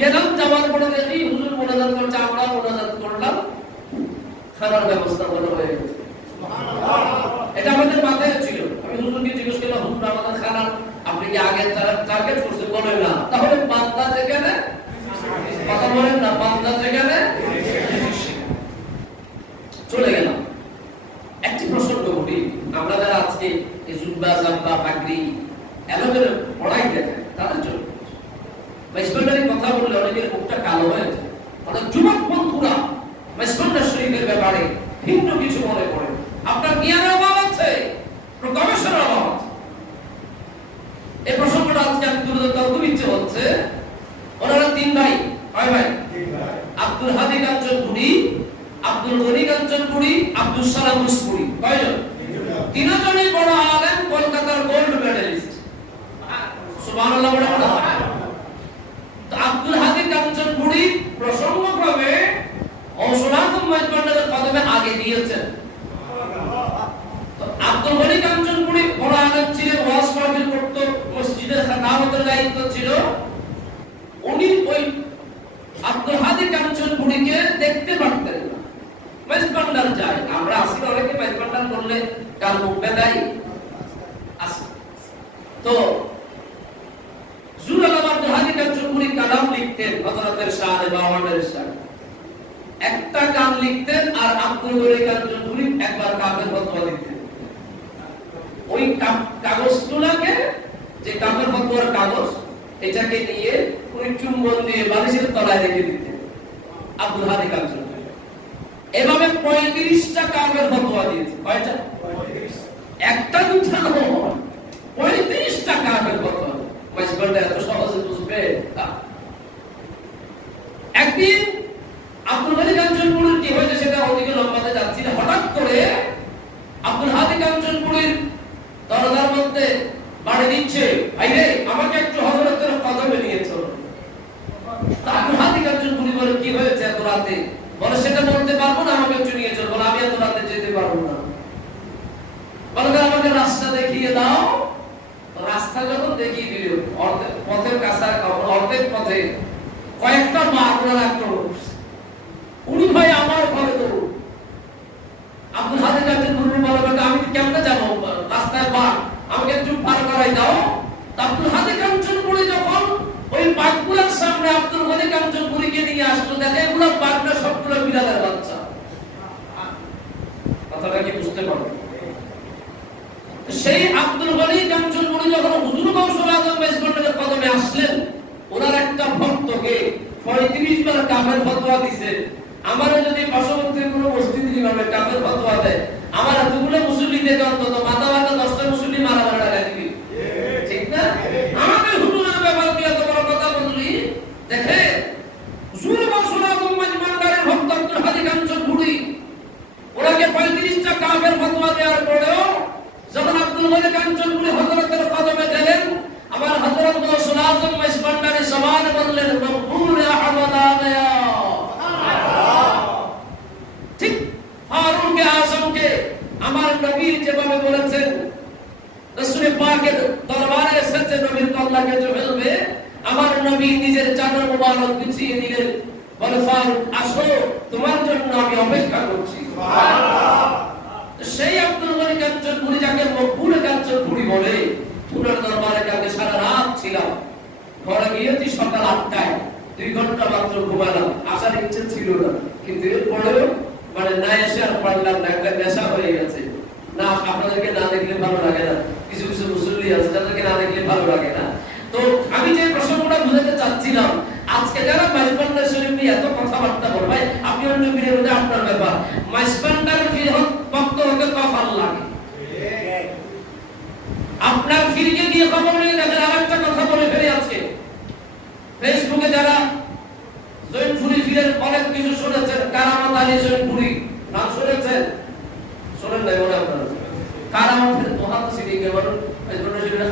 গেলাম, যাওয়ার পরে দেখি হুজুর মোনাজাত করছে, আমরা মোনাজাত করলাম, খাবার ব্যবস্থা ভালো হয়ে গেছে। এটা আমাদের মাথায় ছিল। আমি হুজুরকে জিজ্ঞেস করলাম, হুজুর আমাদের খানা আপনি কি আগে টার্গেট করতে? বলেন না। তাহলে বান্দা যেখানে, কথা বলেন না, বান্দা যেখানে, চলে গেলাম। একটি প্রসঙ্গ বলি, আমরা যারা আজকে এই জুব্বা জাব্বা পাগড়ি এলোমেলো পড়াই দেখেন, তাদের জন্য মাইজবান্ডারি কথা বললে অনেকের মুখটা কালো হয়ে যায়। অনেক যুবক বন্ধুরা মাইজবান্ডার শরীফের ব্যাপারে ভিন্ন কিছু মনে করে। আপনার জ্ঞানের অভাব আছে, গবেষণার অভাব আছে। এই প্রসঙ্গটা আজকে আমি তুলে ধরতে খুব ইচ্ছে হচ্ছে। ওনারা 3 ভাই, কয় ভাই? আব্দুল হাদি কাঞ্চনপুরী, আব্দুল গনি কাঞ্চনপুরী, আব্দুল সালাম মুসপুরি। কয়জন? 3 জনই বড় আলেম, কলকাতার গোল্ড মেডেলিস্ট। সুবহানাল্লাহ বলে না। তো আব্দুল হাদি কাঞ্চনপুরী প্রসঙ্গক্রমে ঔসনাতুল মাইজবান্ডারের কদমে আগে দিয়েছেন। তো আব্দুল গনি কাঞ্চনপুরী বড় আলেম ছিলেন, ওয়াজ আর যায়। আমরা আসলে অনেকে মাইজবান্ডার করলে কার মুখ বেদাই আছে। তো জুলাল আব্দুল হাদী কাঞ্চনপুরী কালাম লিখতেন হযরতের শান বাওয়ানের শান, একটা কাম লিখতেন আর আব্দুল গনি কাঞ্চনপুরী একবার কাফের ফতোয়া দিতেন। ওই কাগজগুলোকে, যে কাফের ফতোয়ার কাগজ, এটাকে নিয়ে উনি চুম্বন দিয়ে বালিশের তলায় রেখে দিতেন আব্দুল হাদী কাঞ্চনপুরী। এভাবে 35টা কাফের ফতোয়া দিয়েছে। কয়টা? একটা দুটা নয়, 35টা কাফের ফতোয়া। মাইজবান্ডা এত সহজে বুঝবে? একদিন আব্দুল হাদী কাঞ্চনপুরীর কি হয়েছে সেটা ওদিকে লম্বাতে যাচ্ছি না, হঠাৎ করে আব্দুল হাদী কাঞ্চনপুরীর দরজার মধ্যে বাড়ি দিচ্ছে, ভাইরে আমাকে একটু হযরতের কদমে নিয়ে চলো। আব্দুল হাদী কাঞ্চনপুরী বলে, কি হয়েছে এত রাতে? বলে, সেটা বলতে পারবো না, আমাকে একটু নিয়ে চলো। বলে, আমি এত রাতে যেতে পারবো না। বলে, আমাকে রাস্তা দেখিয়ে দাও। রাস্তা যখন দেখিয়ে দিল, পথের কাছে অর্ধেক পথে কয়েকটা বাঘ আক্রমণ করছে। উনি ভাই আমার ঘরে দৌড়। আব্দুল হাদী কাঞ্চনপুরী বলে, আমি কেমনে যাবো, রাস্তায় বাঘ, আমাকে একটু পার করাই দাও। আব্দুল হাদী কাঞ্চনপুরী যখন ওই বাঘগুলোর সামনে আব্দুল হাদী কাঞ্চনপুরীকে নিয়ে আসলো, দেখে এগুলো বাঘটা সবগুলো বিড়ালের বাচ্চা। কথাটা কি বুঝতে পারবে? সেই আব্দুল গনি কাঞ্চনপুরী যখন হুজুর গৌসুল আজম মেজবান্ডারের কদমে আসলেন, ওনার একটা ভক্তকে 35 বার কাফের ফতোয়া দিছে। আমার যদি পার্শ্ববর্তী কোনো মসজিদে ইমামে কাফের ফতোয়া দেয়, আমার এতগুলো মুসল্লি থেকে অন্তত মাথা ব্যথা 10টা মুসল্লি মারা মারা টাকা দিবি, ঠিক না? আমাকে হুজুরের ব্যাপার দিয়ে এত বড় কথা বললি। দেখে হুজুর গৌসুল আজম মেজবান্ডারের ভক্ত আব্দুল হাদী কাঞ্চনপুরী, ওনাকে 35টা কাফের ফতোয়া দেওয়ার পরেও যখন আব্দুল গনি কাঞ্চনপুরী হযরতের কদমে গেলেন, আমার হযরত গৌসুল আজম মেজবান্ডারী সমান বললেন, মকবুল ইয়া হামাদানা। ঠিক ফারুক আযমকে আমার নবী যেভাবে বলেছেন, রাসূল পাকের দরবারে এসেছে নবীর কল্লাকে ফেলবে, আমার নবী নিজের চাদর মোবারক বিছিয়ে দিলেন, বলে, ফারুক আসো, তোমার জন্য আমি অপেক্ষা করছি। সুবহানাল্লাহ। সেই আব্দুল গনি কাঞ্চনপুরী, যাকে মকবুল কাঞ্চনপুরী বলে, পুরার দরবারে কালকে সারা রাত ছিলাম। ঘরে গিয়েছি সকাল 8টায়, 2 ঘন্টা মাত্র ঘুমালাম। আসার ইচ্ছে ছিল না, কিন্তু এরপরেও মানে না এসে আর পারলাম না, একটা নেশা হয়ে গেছে। না, আপনাদেরকে না দেখলে ভালো লাগে না, কিছু কিছু মুসল্লি আছে যাদেরকে না দেখলে ভালো লাগে না। তো আমি যে প্রসঙ্গটা বুঝাতে চাচ্ছিলাম, আজকে যারা মাইজবান্ডার শরীফ নিয়ে এত কথাবার্তা বল, ভাই আপনি অন্য বীরের মধ্যে আপনার ব্যাপার, মাইজবান্ডার ভক্ত হতে কখন লাগে? আপনার ফিরকে গিয়ে খবর নিয়ে দেখেন। আর একটা কথা বলে ফেলে আজকে ফেসবুকে যারা জৈনপুরী ফিরের অনেক কিছু শুনেছেন, কারামত আলী জৈনপুরী নাম শুনেছেন? শোনেন নাই মনে আপনারা? কারামতের দোহাত সিটি কেবল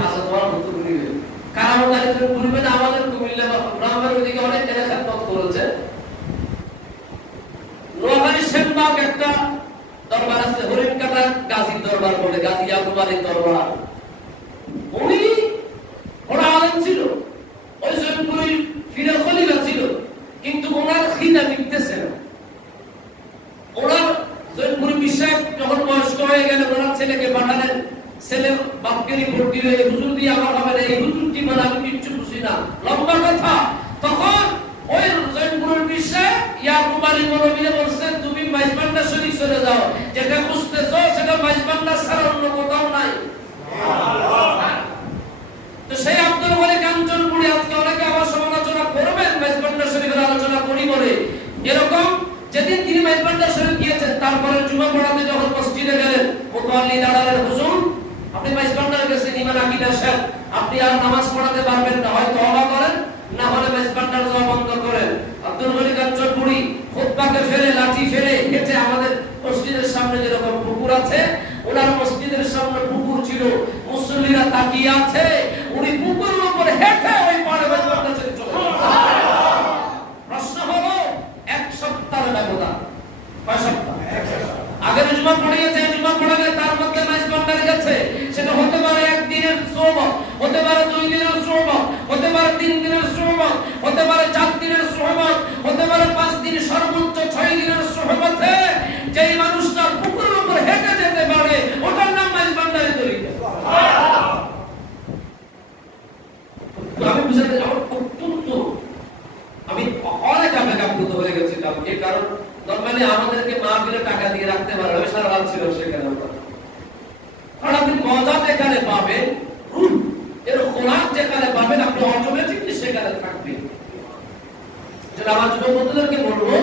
খাসা দোহার মতো ঘুরিবে। কারামত আলী জৈনপুরী মানে আমাদের কুমিল্লা বা ব্রাহ্মণের ওইদিকে অনেক এলাকার মত করেছে। নোয়াখালী শ্যামবাগ একটা দরবার আছে, হরিণকাটা গাজীর দরবার বলে, গাজী ইয়াকুব আলীর দরবার। উনি বড় আলেম ছিল, ওই জৈনপুরী ফিরের খলিফা ছিল, কিন্তু ওনার খিদা মিটতেছে না। ওনার জৈনপুরী বিশ্বাস যখন বয়স্ক হয়ে গেল, ওনার ছেলেকে পাঠালেন। ছেলে বাপকে রিপোর্ট দিল, এই হুজুর দিয়ে আমার হবে না, এই হুজুর কি মানে আমি কিচ্ছু বুঝি না, লম্বা কথা। তখন ওই জৈনপুরীর বিশ্বাস ইয়াকুব আলী মৌলভীরে বলছেন, তুমি মাইজবান্ডার শরীফ চলে যাও, যেটা খুঁজতেছো সেটা মাইজবান্ডার ছাড়া অন্য কোথাও নাই। তো সেই আব্দুল গনি কাঞ্চনপুরী, আজকে অনেকে আমার সমালোচনা করবেন মাইজবান্ডার শরীফের আলোচনা করি বলে, এরকম যেদিন তিনি মাইজবান্ডার শরীফ গিয়েছেন, তারপরে জুমা পড়াতে যখন মসজিদে গেলেন, মুতাল্লি দাঁড়ালেন, হুজুর আপনি মাইজবান্ডার গেছেন, ইমান আকিদা শেখ, আপনি আর নামাজ পড়াতে পারবেন না, হয় তওবা করেন, না হলে মাইজবান্ডার যাওয়া বন্ধ করেন। আব্দুল গনি কাঞ্চনপুরী খুতবাকে ফেলে, লাঠি ফেলে হেঁটে আমাদের মসজিদের সামনে যেরকম পুকুর আছে, ওনার মসজিদের সামনে কাউকে, কারণ নরমালি আমাদেরকে মাহফিলে টাকা দিয়ে রাখতে পারবে, সারা রাত ছিল সেখানে। কারণ আপনি মজা যেখানে পাবেন, এর খোরাক যেখানে পাবেন, আপনি অটোমেটিকলি সেখানে থাকবেন। যেটা আমার যুবক বন্ধুদেরকে বলবো,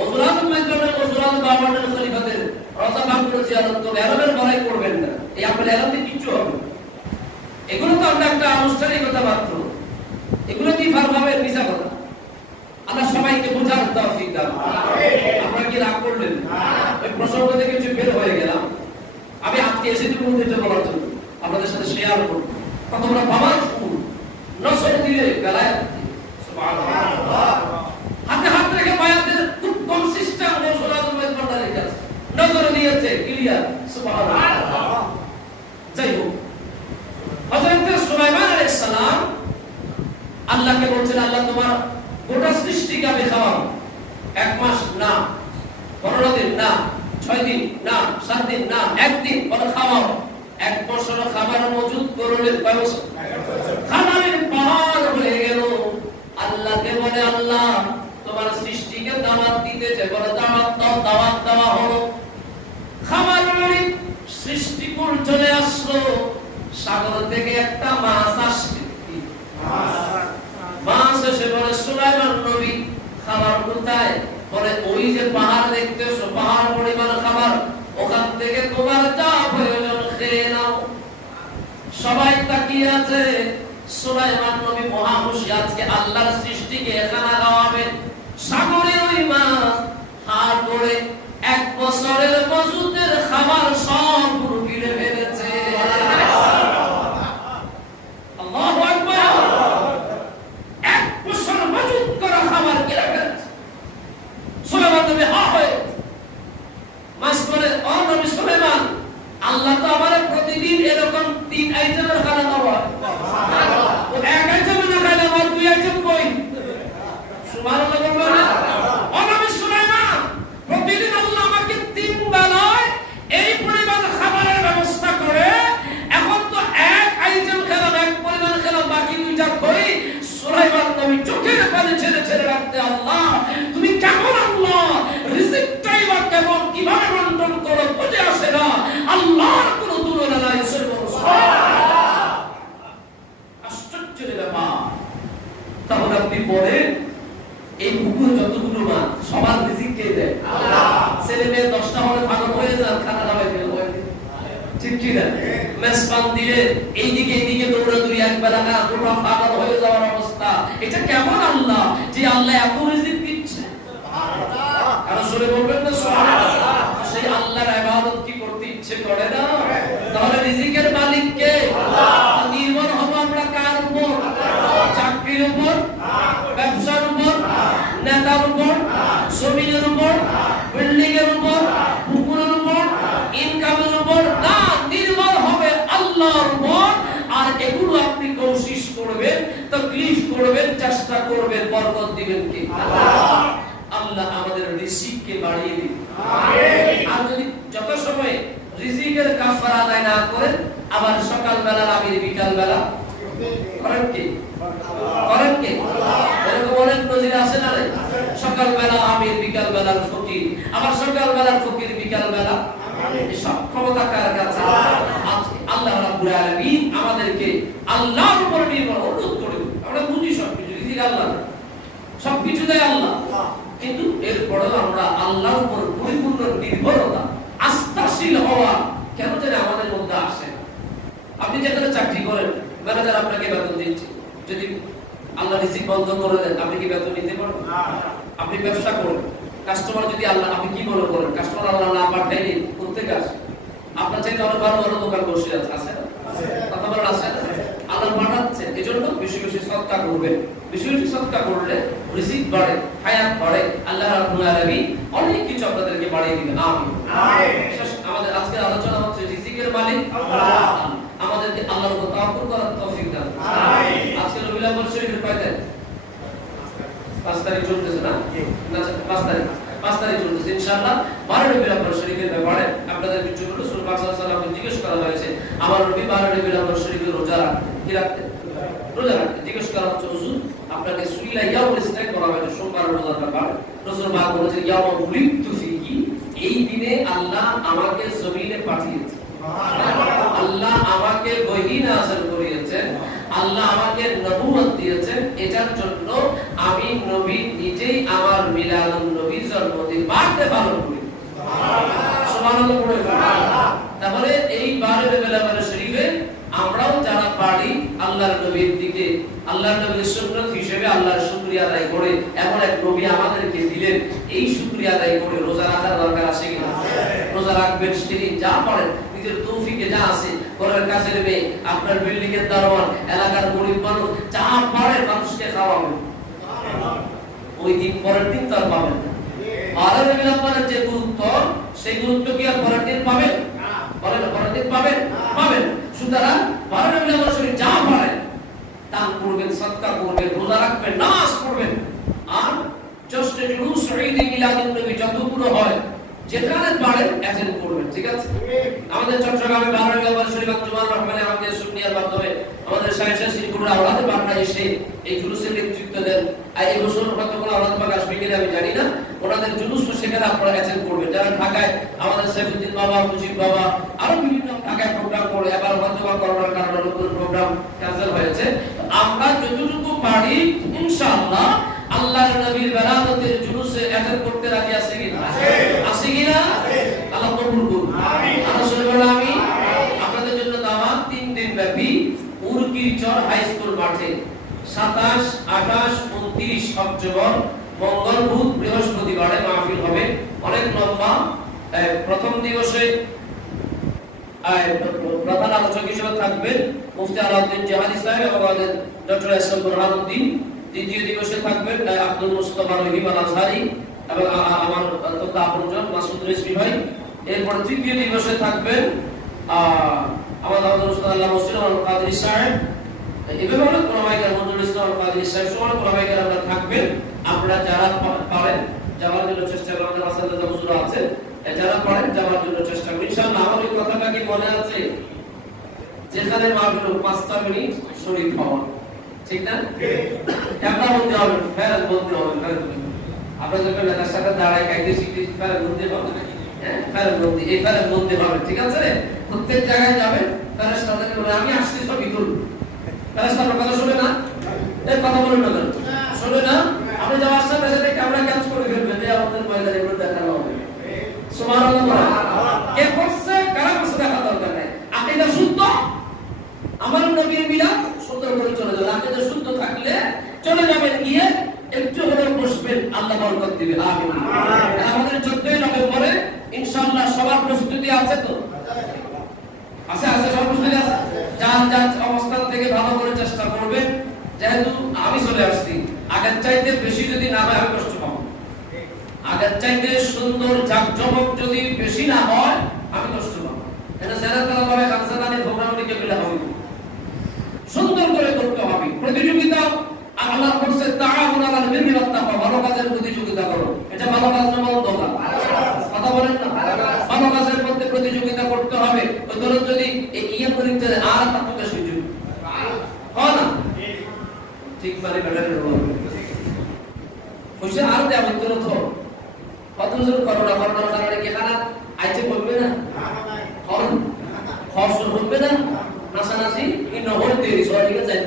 ওসুরাত মাইজবানের ওসুরাত বাবানের খলিফাদের রওজা ভাগ করে জিয়ারত করবেন, এরবের বড়াই করবেন না। এই আপনার এলাকাতে কিচ্ছু হবে না। এগুলো তো আমরা একটা আনুষ্ঠানিকতা মাত্র, এগুলো কি ফারভাবের মিছা কথা। আমরা সবাইকে বোঝার তৌফিক দান। আপনারা কি রাগ করলেন? ওই প্রসঙ্গ থেকে কিছু বের হয়ে গেলাম। আমি আজকে এসেছি বন্ধুদের বলার জন্য, আপনাদের সাথে শেয়ার করব। কতগুলো বাবার ফুল নসর দিয়ে বেলায় সুবহানাল্লাহ, হাতে হাত রেখে বায়াতের খুব কনসিস্টেন্ট ওসুরাতুল মাইজবানের কাছে নজর দিয়েছে, ক্লিয়ার। সুবহানাল্লাহ। যাই হোক, হযরত সুলাইমান আলাইহিস সালাম আল্লাহকে বলছেন, আল্লাহ তোমার গোটা সৃষ্টিকে আমি খাওয়াবো। 1 মাস না, 15 দিন না, 6 দিন না, 7 দিন না, 1 দিন বলে খাওয়াও। 1 বছর খাবার মজুদ করলে কয় বছর? খাবারের পাহাড় হয়ে গেল। আল্লাহকে বলে, আল্লাহ তোমার সৃষ্টিকে দাওয়াত দিতেছে, বলে দাওয়াত দাও। দাওয়াত দেওয়া হলো, খাবার মানে সৃষ্টিকুল চলে আসলো। সাগর থেকে একটা মাছ আসছে, মাছ এসে বলে, সুলাইমান নবী খাবার কোথায়? বলে, ওই যে পাহাড় দেখতেছো, পাহাড় পরিমাণ খাবার, ওখান থেকে তোমার যা প্রয়োজন খেয়ে নাও। সবাই তাকিয়ে আছে। সুলাইমান নবী মহা খুশি, আজকে আল্লাহর সৃষ্টিকে খানা খাওয়াবে। সাগরের ওই মাছ হাত ধরে 1 বছরের মজুদের খাবার সব পুরো গিলে ফেলেছে। আল্লাহু আকবার। 1 বছর মজুদ করা খাবার গিলে ফেলেছে। সুলাইমান নবী হা হয়ে মাছ বলে, ও নবী সুলাইমান, আল্লাহ তো আমারে প্রতিদিন এরকম 3 আইটেমের খানা খাওয়ায়। ও 1 আইটেম না খাইলে আমার 2 আইটেম কই? সুবহানাল্লাহ বলবেন না? ও নবী সুলাইমান, প্রতিদিন আল্লাহ আমাকে 3 বেলায় এই পরিমাণ খাবারের ব্যবস্থা করে, এখন তো 1 আইটেম খেলাম, 1 পরিমাণ খেলাম, বাকি 2টা কই? সুলাইমান নবী চোখের পানি ছেড়ে ছেড়ে রাখতে, আল্লাহ তুমি কেমন আল্লাহ, রিজিকটাই বা কেমন, কিভাবে বন্টন করো বুঝে আসে না। আল্লাহর কোনো তুলনা নাই। সুবহানাল্লাহ। আশ্চর্যের ব্যাপার। তাহলে আপনি বলেন, এই পুকুর যতগুলো মাছ, সবার রিজিক কে দেয়? আল্লাহ। ছেলে মেয়ে 10টা হলে পাগল হয়ে যান, খানা দাওয়াই ফেল হয়ে, ঠিক কি না? মেসপান দিলে এইদিকে দৌড়াদৌড়ি, এক বেলা না দুটো পাগল হয়ে যাওয়ার অবস্থা। এটা কেমন আল্লাহ, যে আল্লাহ এত রিজিক দিচ্ছে? আর সরে বলবেন না সুবহানাল্লাহ। সেই আল্লাহর ইবাদত কি করতে ইচ্ছে করে না? তাহলে রিজিকের মালিক কে? আল্লাহ। নির্ভর হব আমরা কার উপর? চাকরির উপর, ব্যবসার উপর, নেতার উপর, জমিনের উপর, বিল্ডিং এর উপর, পুকুরের উপর, ইনকামের উপর না, নির্ভর হবে আল্লাহর উপর। আর এগুলো আপনি কোশিশ করবেন, তাকলিফ করবেন, চেষ্টা করবেন, বরকত দিবেন কে? আল্লাহ। আল্লাহ আমাদের রিজিককে বাড়িয়ে দিন। আমিন। আর যদি যত সময় রিজিকের কাফারা আদায় না করেন, আবার সকাল বেলা আমির, বিকাল বেলা করেন কি? করেন কি? এরকম অনেক নজির আছে না? সকাল বেলা আমির, বিকাল বেলার ফকির, আবার সকাল বেলার ফকির, বিকাল বেলা আমির। সব ক্ষমতা কার কাছে? আল্লাহ রাব্বুল আলামিন আমাদেরকে আল্লাহর উপর নির্ভর অনুরোধ করে। আমরা বুঝি সবকিছু রিজিক আল্লাহ, সবকিছু দেয় আল্লাহ, কিন্তু এরপরেও আমরা আল্লাহর উপর পরিপূর্ণ নির্ভরতা, আস্থাশীল হওয়া কেন যেন আমাদের মধ্যে আসে না। আপনি যেখানে চাকরি করেন, ম্যানেজার আপনাকে বেতন দিচ্ছে, যদি আল্লাহ রিজিক বন্ধ করে দেন, আপনি কি বেতন নিতে পারবেন? আপনি ব্যবসা করেন, কাস্টমার যদি আল্লাহ, আপনি কি মনে করেন কাস্টমার আল্লাহ না পাঠাইলে কোথা থেকে আসে? আপনার চাইতে অনেক ভালো ভালো দোকান বসে আছে না? কথা বলার আছে না? আল্লাহ পাঠাচ্ছে, এজন্য বেশি বেশি সদকা করবেন। বেশি বেশি সদকা করলে রিজিক বাড়ে, হায়াত বাড়ে, আল্লাহ রাব্বুল আলামিন অনেক কিছু আপনাদেরকে বাড়িয়ে দিবেন। আমিন। আমাদের আজকের আলোচনা হচ্ছে রিজিকের মালিক আল্লাহ। আমাদেরকে আল্লাহর উপর তাওয়াক্কুল করার তৌফিক দান। আমিন। আজকে রবিউল আউয়াল শরীফের কয় তারিখ? 5 তারিখ চলতেছে না? না 5 তারিখ। 5 তারিখ চলতেছে ইনশাআল্লাহ। 12 রবিউল আউয়াল শরীফের ব্যাপারে আপনাদের কিছু হলো রাসূল পাক সাল্লাল্লাহু আলাইহি ওয়াসাল্লামকে জিজ্ঞেস করা হয়েছে, আমার নবী 12 রবিউল আউয়াল শরীফের রোজা রাখতেন, কি রাখতেন? রোজা রাখতেন। জিজ্ঞেস করা হচ্ছে, হুজুর আপনাকে সুইলা ইয়াউল ইসনাইন করা হয়েছে, সোমবার রোজার ব্যাপারে রাসূল পাক বলেছেন ইয়াউমা উলিদতু ফিহি, এই দিনে আল্লাহ আমাকে জমিনে পাঠিয়েছেন, আল্লাহ আমাকে ওহী নাযিল করিয়েছেন, আল্লাহ আমাকে নবুয়ত দিয়েছেন। এটার জন্য আমি নবী নিজেই আমার মিলাদুন নবীর জন্মদিন বার্থডে পালন করি। সুবহানাল্লাহ পড়ে। তাহলে এই বারে বেলাবারে শরীফে আমরাও যারা পারি আল্লাহর নবীর দিকে, আল্লাহর নবীর সুন্নাত হিসেবে আল্লাহর শুকরিয়া আদায় করে, এমন এক নবী আমাদেরকে দিলেন, এই শুকরিয়া আদায় করে রোজা রাখার দরকার আছে কিনা? রোজা রাখবেন, সেদিন যা পড়েন নিজের তৌফিকে যা আছে, ঘরের কাজের মেয়ে, আপনার বিল্ডিং এর দারোয়ান, এলাকার গরিব মানুষ, যা পারেন মানুষকে খাওয়াবেন। ওই দিন পরের দিন তার পাবেন না। আর রবিউল যে গুরুত্ব, সেই গুরুত্ব কি আর পরের দিন পাবেন? পরের দিন পাবেন? পাবেন। সুতরাং রবিউল শরীফ যা পারেন দান করবেন, সাদকা করবেন, রোজা রাখবেন, নামাজ পড়বেন, আর জাস্ট জুলুস ঈদ মিলাদুন নবী যতগুলো হয় যেখানে পারেন অ্যাটেন্ড করবেন। ঠিক আছে? আমাদের চট্টগ্রামে রবিউল শরীফ আঞ্জুমান রহমানের আমাদের সুন্নিয়ার মাধ্যমে আমাদের সাহেব শ্রীপুরের আওলাদ পাকরা এসে এই জুলুসের নেতৃত্ব দেন। আর এই বছর হয়তো কোনো আওলাদ পাক আসবে কিনা আমি জানি না, ওনাদের জুলুস সেখানে আপনারা অ্যাটেন্ড করবেন। যারা ঢাকায় আমাদের সাইফুদ্দিন বাবা, মুজিব বাবা, আরো বিভিন্ন ঢাকায় প্রোগ্রাম করে, এবার হয়তো করোনার কারণে নতুন প্রোগ্রাম ক্যান্সেল হয়েছে। আমরা যতটুকু পারি ইনশাআল্লাহ আল্লাহর নবীর বেলাদতের জুলুসে অ্যাটেন্ড করতে রাজি আছে কিনা? আছে কিনা? আল্লাহ কবুল করুন। আমিন। আমিন। আপনাদের জন্য দাওয়াত 3 দিন ব্যাপী উরকিরচর হাই স্কুল মাঠে 27, 28, 29 অক্টোবর মঙ্গল, বুধ, বৃহস্পতিবারে মাহফিল হবে। অনেক লম্বা। প্রথম দিবসে প্রধান আলোচক হিসেবে থাকবেন মুফতি আলাউদ্দিন জাহাদি সাহেব এবং আমাদের ডক্টর এসএম বুরহানুদ্দিন। দ্বিতীয় দিবসে থাকবেন আব্দুল মুস্তাফা রহিম আল আজহারি এবং আমার অত্যন্ত আপনজন মাসুদ রিজভী ভাই। এরপর তৃতীয় দিবসে থাকবেন আমাদের উস্তাদ আল্লাহ মুসলিম আল কাদরি সাহেব। এভাবে অনেক ওলামায়ে মঞ্জুর ইসলাম আল কাদরি সাহেব সহ ওলামায়ে কেরামরা থাকবেন। আপনারা যারা পারেন যাওয়ার জন্য চেষ্টা করবেন, আমাদের আসাদা হুজুর আছে, যারা পারেন যাওয়ার জন্য চেষ্টা করবেন ইনশাআল্লাহ। আমার এই কথাটা কি মনে আছে? যেখানে মাহফিল 5টা মিনিট শরীক হওয়া, ঠিক না? ক্যামেরা বলতে হবে, ফেরাজ বলতে হবে। আপনারা যখন লেখার সাথে দাঁড়ায় কাইতে শিখতে ফেরাজ বলতে হবে, হ্যাঁ ফেরাজ বলতে, এই ফেরাজ বলতে হবে, ঠিক আছে? প্রত্যেক জায়গায় যাবেন, ফেরাজ তাদেরকে বলে আমি আসছি ছবি তুল। ফেরাজ আপনার কথা শুনে না? এই কথা বলেন না কেন? শুনে না? আপনি যাওয়ার সাথে সাথে ক্যামেরা ক্যাচ করে ফেলবেন, যে আমাদের মহিলাদের এগুলো দেখানো হবে। সুবহানাল্লাহ। কে করছে কারা করছে দেখা দরকার নাই। আকীদা শুদ্ধ, আমার নবীর মিলাদ সুন্দর করে চলে যাবে। আকীদা শুদ্ধ থাকলে চলে যাবেন, গিয়ে একটু হলেও বসবেন, আল্লাহ বরকত দিবে। আমিন। আমাদের 14 নভেম্বরে ইনশাআল্লাহ সবার প্রস্তুতি আছে তো? আছে আছে, সবার প্রস্তুতি আছে। যার যার অবস্থান থেকে ভালো করে চেষ্টা করবেন। যেহেতু আমি চলে আসছি, আগের চাইতে বেশি যদি না হয় আমি কষ্ট পাবো। আগের চাইতে সুন্দর জাকজমক যদি বেশি না হয় আমি কষ্ট পাবো। এটা জানাতালা ভাবে খানসাদানের প্রোগ্রামটিকে মিলে হবে, সুন্দর করে করতে হবে। প্রতিযোগিতা আল্লাহ করছে তাআউন আলাল বিররি ওয়াত তাকওয়া, ভালো কাজের প্রতিযোগিতা করো। এটা ভালো কাজ না মন্দ কাজ? কথা বলেন না? ভালো কাজের মধ্যে প্রতিযোগিতা করতে হবে। ওই ধরুন যদি এই ইয়ে করতে আর আপনাকে সুযোগ হয় না, ঠিক মানে ব্যাটারি হবে বুঝছে আর দেব তুরন্ত কত জোর করোনা কারণে কি খারাপ আইতে বলবে না, খরচ বলবে না, নাসানাসি কি নহর দেরি সরিয়ে যায়।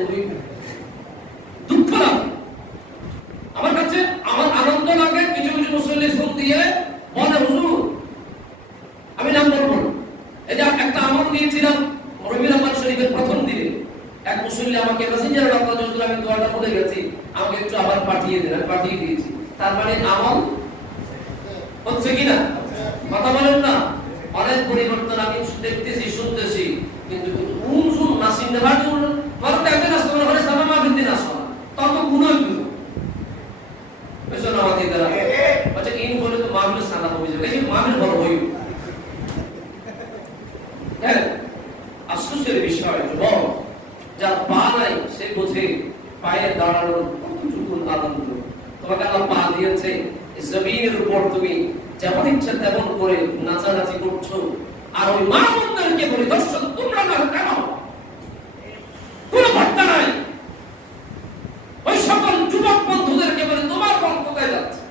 দুঃখ লাগে আমার কাছে, আমার আনন্দ লাগে। কিছু কিছু মুসল্লি ফোন দিয়ে বলে হুজুর আমি নাম বলবো, এই যে একটা আমল দিয়েছিলাম রবিউল আউয়াল শরীফের প্রথম দিনে, এক মুসল্লি আমাকে মেসেঞ্জারে ডাক্তার হুজুর আমি দোয়াটা বলে গেছি, আমাকে একটু আবার পাঠিয়ে দেন। আমি পাঠিয়ে দিয়েছি। তার মানে আমল হচ্ছে কিনা? কথা বলেন না? অনেক পরিবর্তন আমি দেখতেছি, শুনতেছি, কিন্তু কোন নাসিম নেভার জন্য ভারতে একজন আসতে পারে হলে সামা মাহফিল দিন আসো না, তত গুণই গুণ বুঝছো না? আমাদের দ্বারা আচ্ছা ইন বলে তো মাহফিল সাদা হবে যাবে, এই মাহফিল বড় হই। হ্যাঁ, আফসোসের বিষয় যুবক, যার পা নাই সে বোঝে পায়ে দাঁড়ানোর কতটুকু আনন্দ। তোমাকে আল্লাহ পা দিয়েছে, জমিনের উপর তুমি যেমন ইচ্ছা তেমন করে নাচানাচি করছো। আর ওই মা বোনদেরকে বলি দর্শক তোমরা না কেন, কোন ভর্তা নাই। ওই সকল যুবক বন্ধুদেরকে বলি তোমার মন কোথায় যাচ্ছে?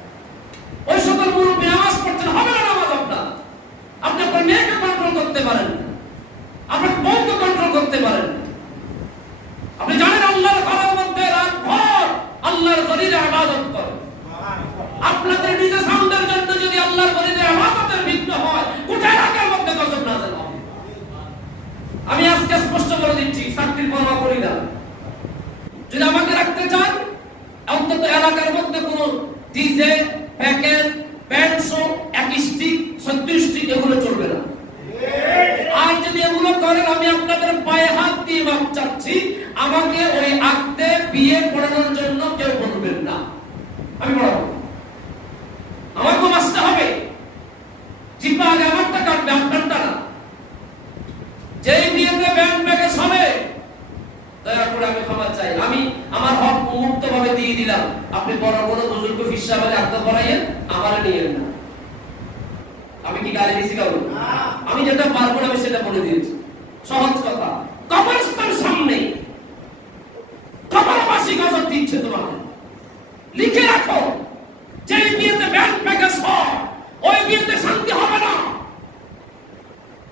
আল্লাহর ওলিদের ইবাদত করে। আপনাদের নিজের সাউন্ডের জন্য যদি আল্লাহর ওলিদের ইবাদতের বিঘ্ন হয়, কোথায় রাখার মধ্যে গজব নাযিল হবে। আমি আজকে স্পষ্ট করে দিচ্ছি, চাকরির পরোয়া করি না। যদি আমাকে রাখতে চান, অন্তত এলাকার মধ্যে কোন ডিজে, প্যাকেজ, ব্যান্ড শো, একিস্টিক, 36 এগুলো চলবে না। আর যদি এগুলো করেন, আমি আপনাদের পায়ে হাত দিয়ে মাপ চাচ্ছি, আমাকে ওই আক্তে বিয়ে পড়ানোর জন্য কেউ বলবেন না। আমি পড়াবো, আমাকে বাঁচতে হবে। জিব্বা আগে আমারটা কাটবে, আপনারটা না। যেই বিয়েতে ব্যান্ড প্যাকেজ হবে, দয়া করে আমি ক্ষমা চাই। আমি আমার হক মুক্তভাবে দিয়ে দিলাম। আপনি বড় বড় বুজুর্গ ফিসাবাদে আত্মা করাইয়েন, আমারে নিয়েন না। আমি কি গালি দিছি কাউকে? আমি যেটা পারবো না আমি সেটা বলে দিয়েছি। সহজ কথা। কবরস্থান সামনে, কবরবাসী গজব দিচ্ছে তোমাকে। লিখে রাখো, যে বিয়েতে ব্যান্ড প্যাকেজ হয়, ওই বিয়েতে শান্তি হবে না।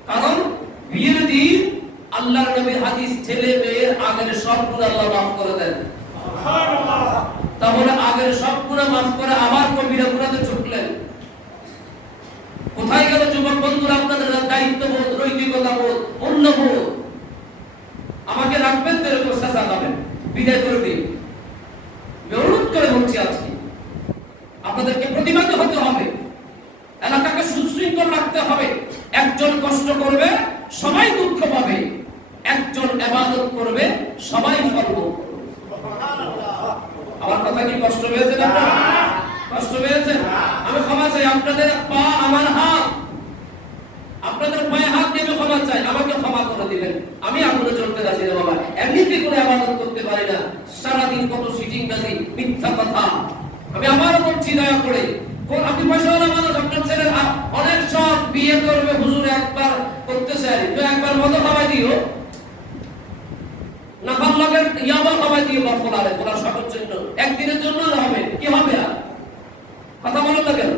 কারণ বিয়ের দিন আল্লাহর নবীর হাদিস, ছেলে মেয়ের আগের সব গুনাহ আল্লাহ মাফ করে দেন। সুবহানাল্লাহ। তাহলে আগের সব গুনাহ মাফ করে আবার কবিরা গুনাহতে ছুটলেন। কোথায় গেল যুবক বন্ধুরা আপনাদের দায়িত্ববোধ, নৈতিকতা বোধ, মূল্যবোধ? আমাকে রাখবেন তো এরকম শাসা পাবেন, বিদায় করে দিন। অনুরোধ করে বলছি, আজকে আপনাদেরকে প্রতিবাদী হতে হবে, এলাকাকে সুশৃঙ্খল রাখতে হবে। একজন কষ্ট করবে, সবাই দুঃখ পাবে। একজন ইবাদত করবে, সবাই ফল ভোগ করবে। আমার কথা কি কষ্ট পেয়েছেন আপনারা? কষ্ট পেয়েছেন? আমি ক্ষমা চাই। আপনাদের পা আমার হাত, আপনাদের পায়ে হাত দিয়ে আমি ক্ষমা চাই। আমাকে ক্ষমা করে দিবেন। আমি আপনাদের চলতে রাজি না বাবা। এমনিতে করে ইবাদত করতে পারি না। সারাদিন কত সিটিং বাজি, মিথ্যা কথা। আমি আবারও বলছি, দয়া করে, আপনি পয়সাওয়ালা মানুষ, আপনার ছেলে অনেক সব বিয়ে করবে, হুজুর একবার করতে চাই, তো একবার মদ খাওয়াই দিও, নাফাল লাগের ইয়াবা খাওয়াই দিও, বা ফলারে ফলার সবার জন্য একদিনের জন্য হবে, কি হবে? আর কথা বলেন না কেন?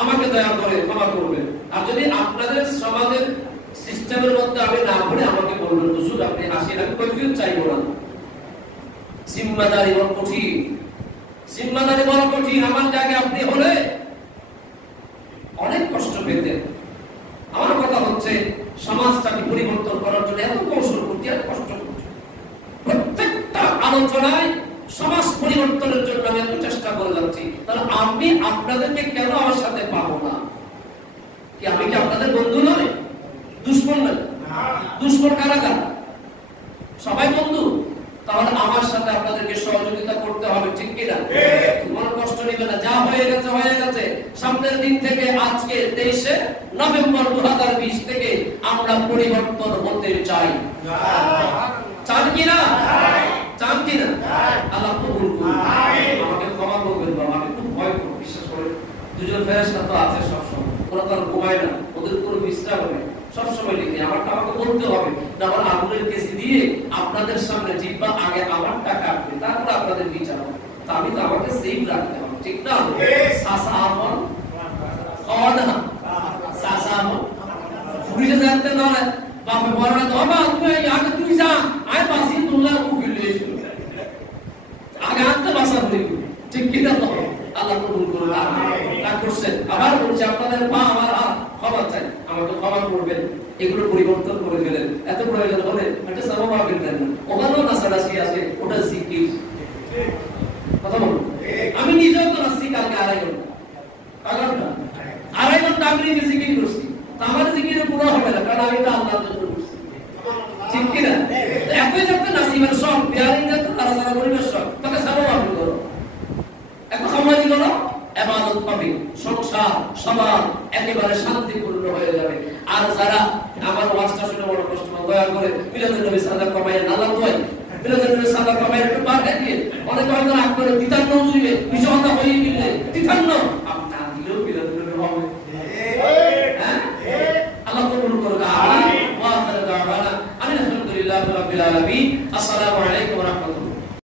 আমাকে দয়া করে ক্ষমা করবেন। আর যদি আপনাদের সমাজের সিস্টেমের মধ্যে আমি না পড়ে, আমাকে বলবেন, হুজুর আপনি আসেন, আমি কৈফিয়ত চাইবো না। জিম্মাদারি বড় কঠিন, জিম্মাদারি বড় কঠিন। আমার জায়গায় আপনি হলে অনেক কষ্ট পেতেন। আমার কথা হচ্ছে, সমাজটাকে পরিবর্তন করার জন্য এত কৌশল করতে, এত কষ্ট করতে, প্রত্যেকটা আলোচনায় সমাজ পরিবর্তনের জন্য আমি এত চেষ্টা করে যাচ্ছি। তাহলে আমি আপনাদেরকে কেন আমার সাথে পাবো না? কি আমি কি আপনাদের বন্ধু নয়? দুশমন নয়? দুশমন কারা কারা? সবাই বন্ধু। তাহলে আমার সাথে আপনাদেরকে সহযোগিতা করতে হবে, ঠিক কিনা? মনে কষ্ট নিবে না। যা হয়ে গেছে হয়ে গেছে। সামনের দিন থেকে, আজকে 23 নভেম্বর 2020 থেকে আমরা পরিবর্তন হতে চাই। চান কিনা? চান কিনা? আল্লাহ কবুল করুন। আমাকে ক্ষমা করবেন বাবা, আমি খুব ভয় করি। বিশ্বাস করে, দুজন ফেরেশতা তো আছে সবসময়, ওরা তো আর ঘুমায় না, ওদের কোনো বিশ্রাম নেই, সবসময় লিখে। আমাকে বলতে হবে না, আমার আগুনের কেসি দিয়ে আপনাদের সামনে জিব্বা আগে আমারটা কাটবে, তারপর আপনাদের বিচার হবে। তা আমি তো আমাকে সেফ রাখতে হবে, ঠিক না? সাসা আমল অনা সাসা আমল পুলিশে জানতে না, বাপে বড় না, বাবা তুই আগে তুই যা, আয় বাসি তুলনা উগিলে আগে আনতে বাসা বলি, ঠিক কি না? আল্লাহ কবুল করুন। রাগ করছেন? আবার বলছি, আপনাদের পা আমার হাত, ক্ষমা চাই, আমাকে ক্ষমা করবেন। এগুলো পরিবর্তন করে ফেলেন। এত প্রয়োজন হলে একটা সামামা ফেলতেন না, ওখানেও নাসারাসি আছে, ওটা জিকির। কথা বলুন। আমি নিজেও তো নাসি কালকে 2.5 ঘন্টা, 2.5 ঘন্টা আমি নিজে জিকির করছি। তা আমার জিকিরে পুরো হবে না, কারণ আমি তো আল্লাহর জন্য করছি, ঠিক কিনা? একই যাতে নাসি, মানে সব বিহারি যাতে তারা সারা পরিবেশ সব তাকে সামামা ফেল করো, এত সময় দিল না, ইবাদত পাবে, সংসার সমাজ একেবারে শান্তিপূর্ণ হয়ে যাবে। আর যারা আমার ওয়াজটা শুনে বড় কষ্ট, দয়া করে মিলাদুন নবী সাদাকা কমায় না, আল্লাহ দোয়াই মিলাদুন নবী সাদাকা কমায় একটু বাড়িয়ে দিয়ে। অনেকে হয়তো রাগ করে দিতাম না, বুঝিবে বিষয়টা হয়ে গেলে দিতাম না, আপনি দিলেও মিলাদুন নবী হবে। হ্যাঁ, আল্লাহ কবুল করুন। আমিন। ওয়া আখিরু দাওয়ানা আলহামদুলিল্লাহি রাব্বিল আলামিন। আসসালামু আলাইকুম ওয়া রাহমাতুল্লাহ।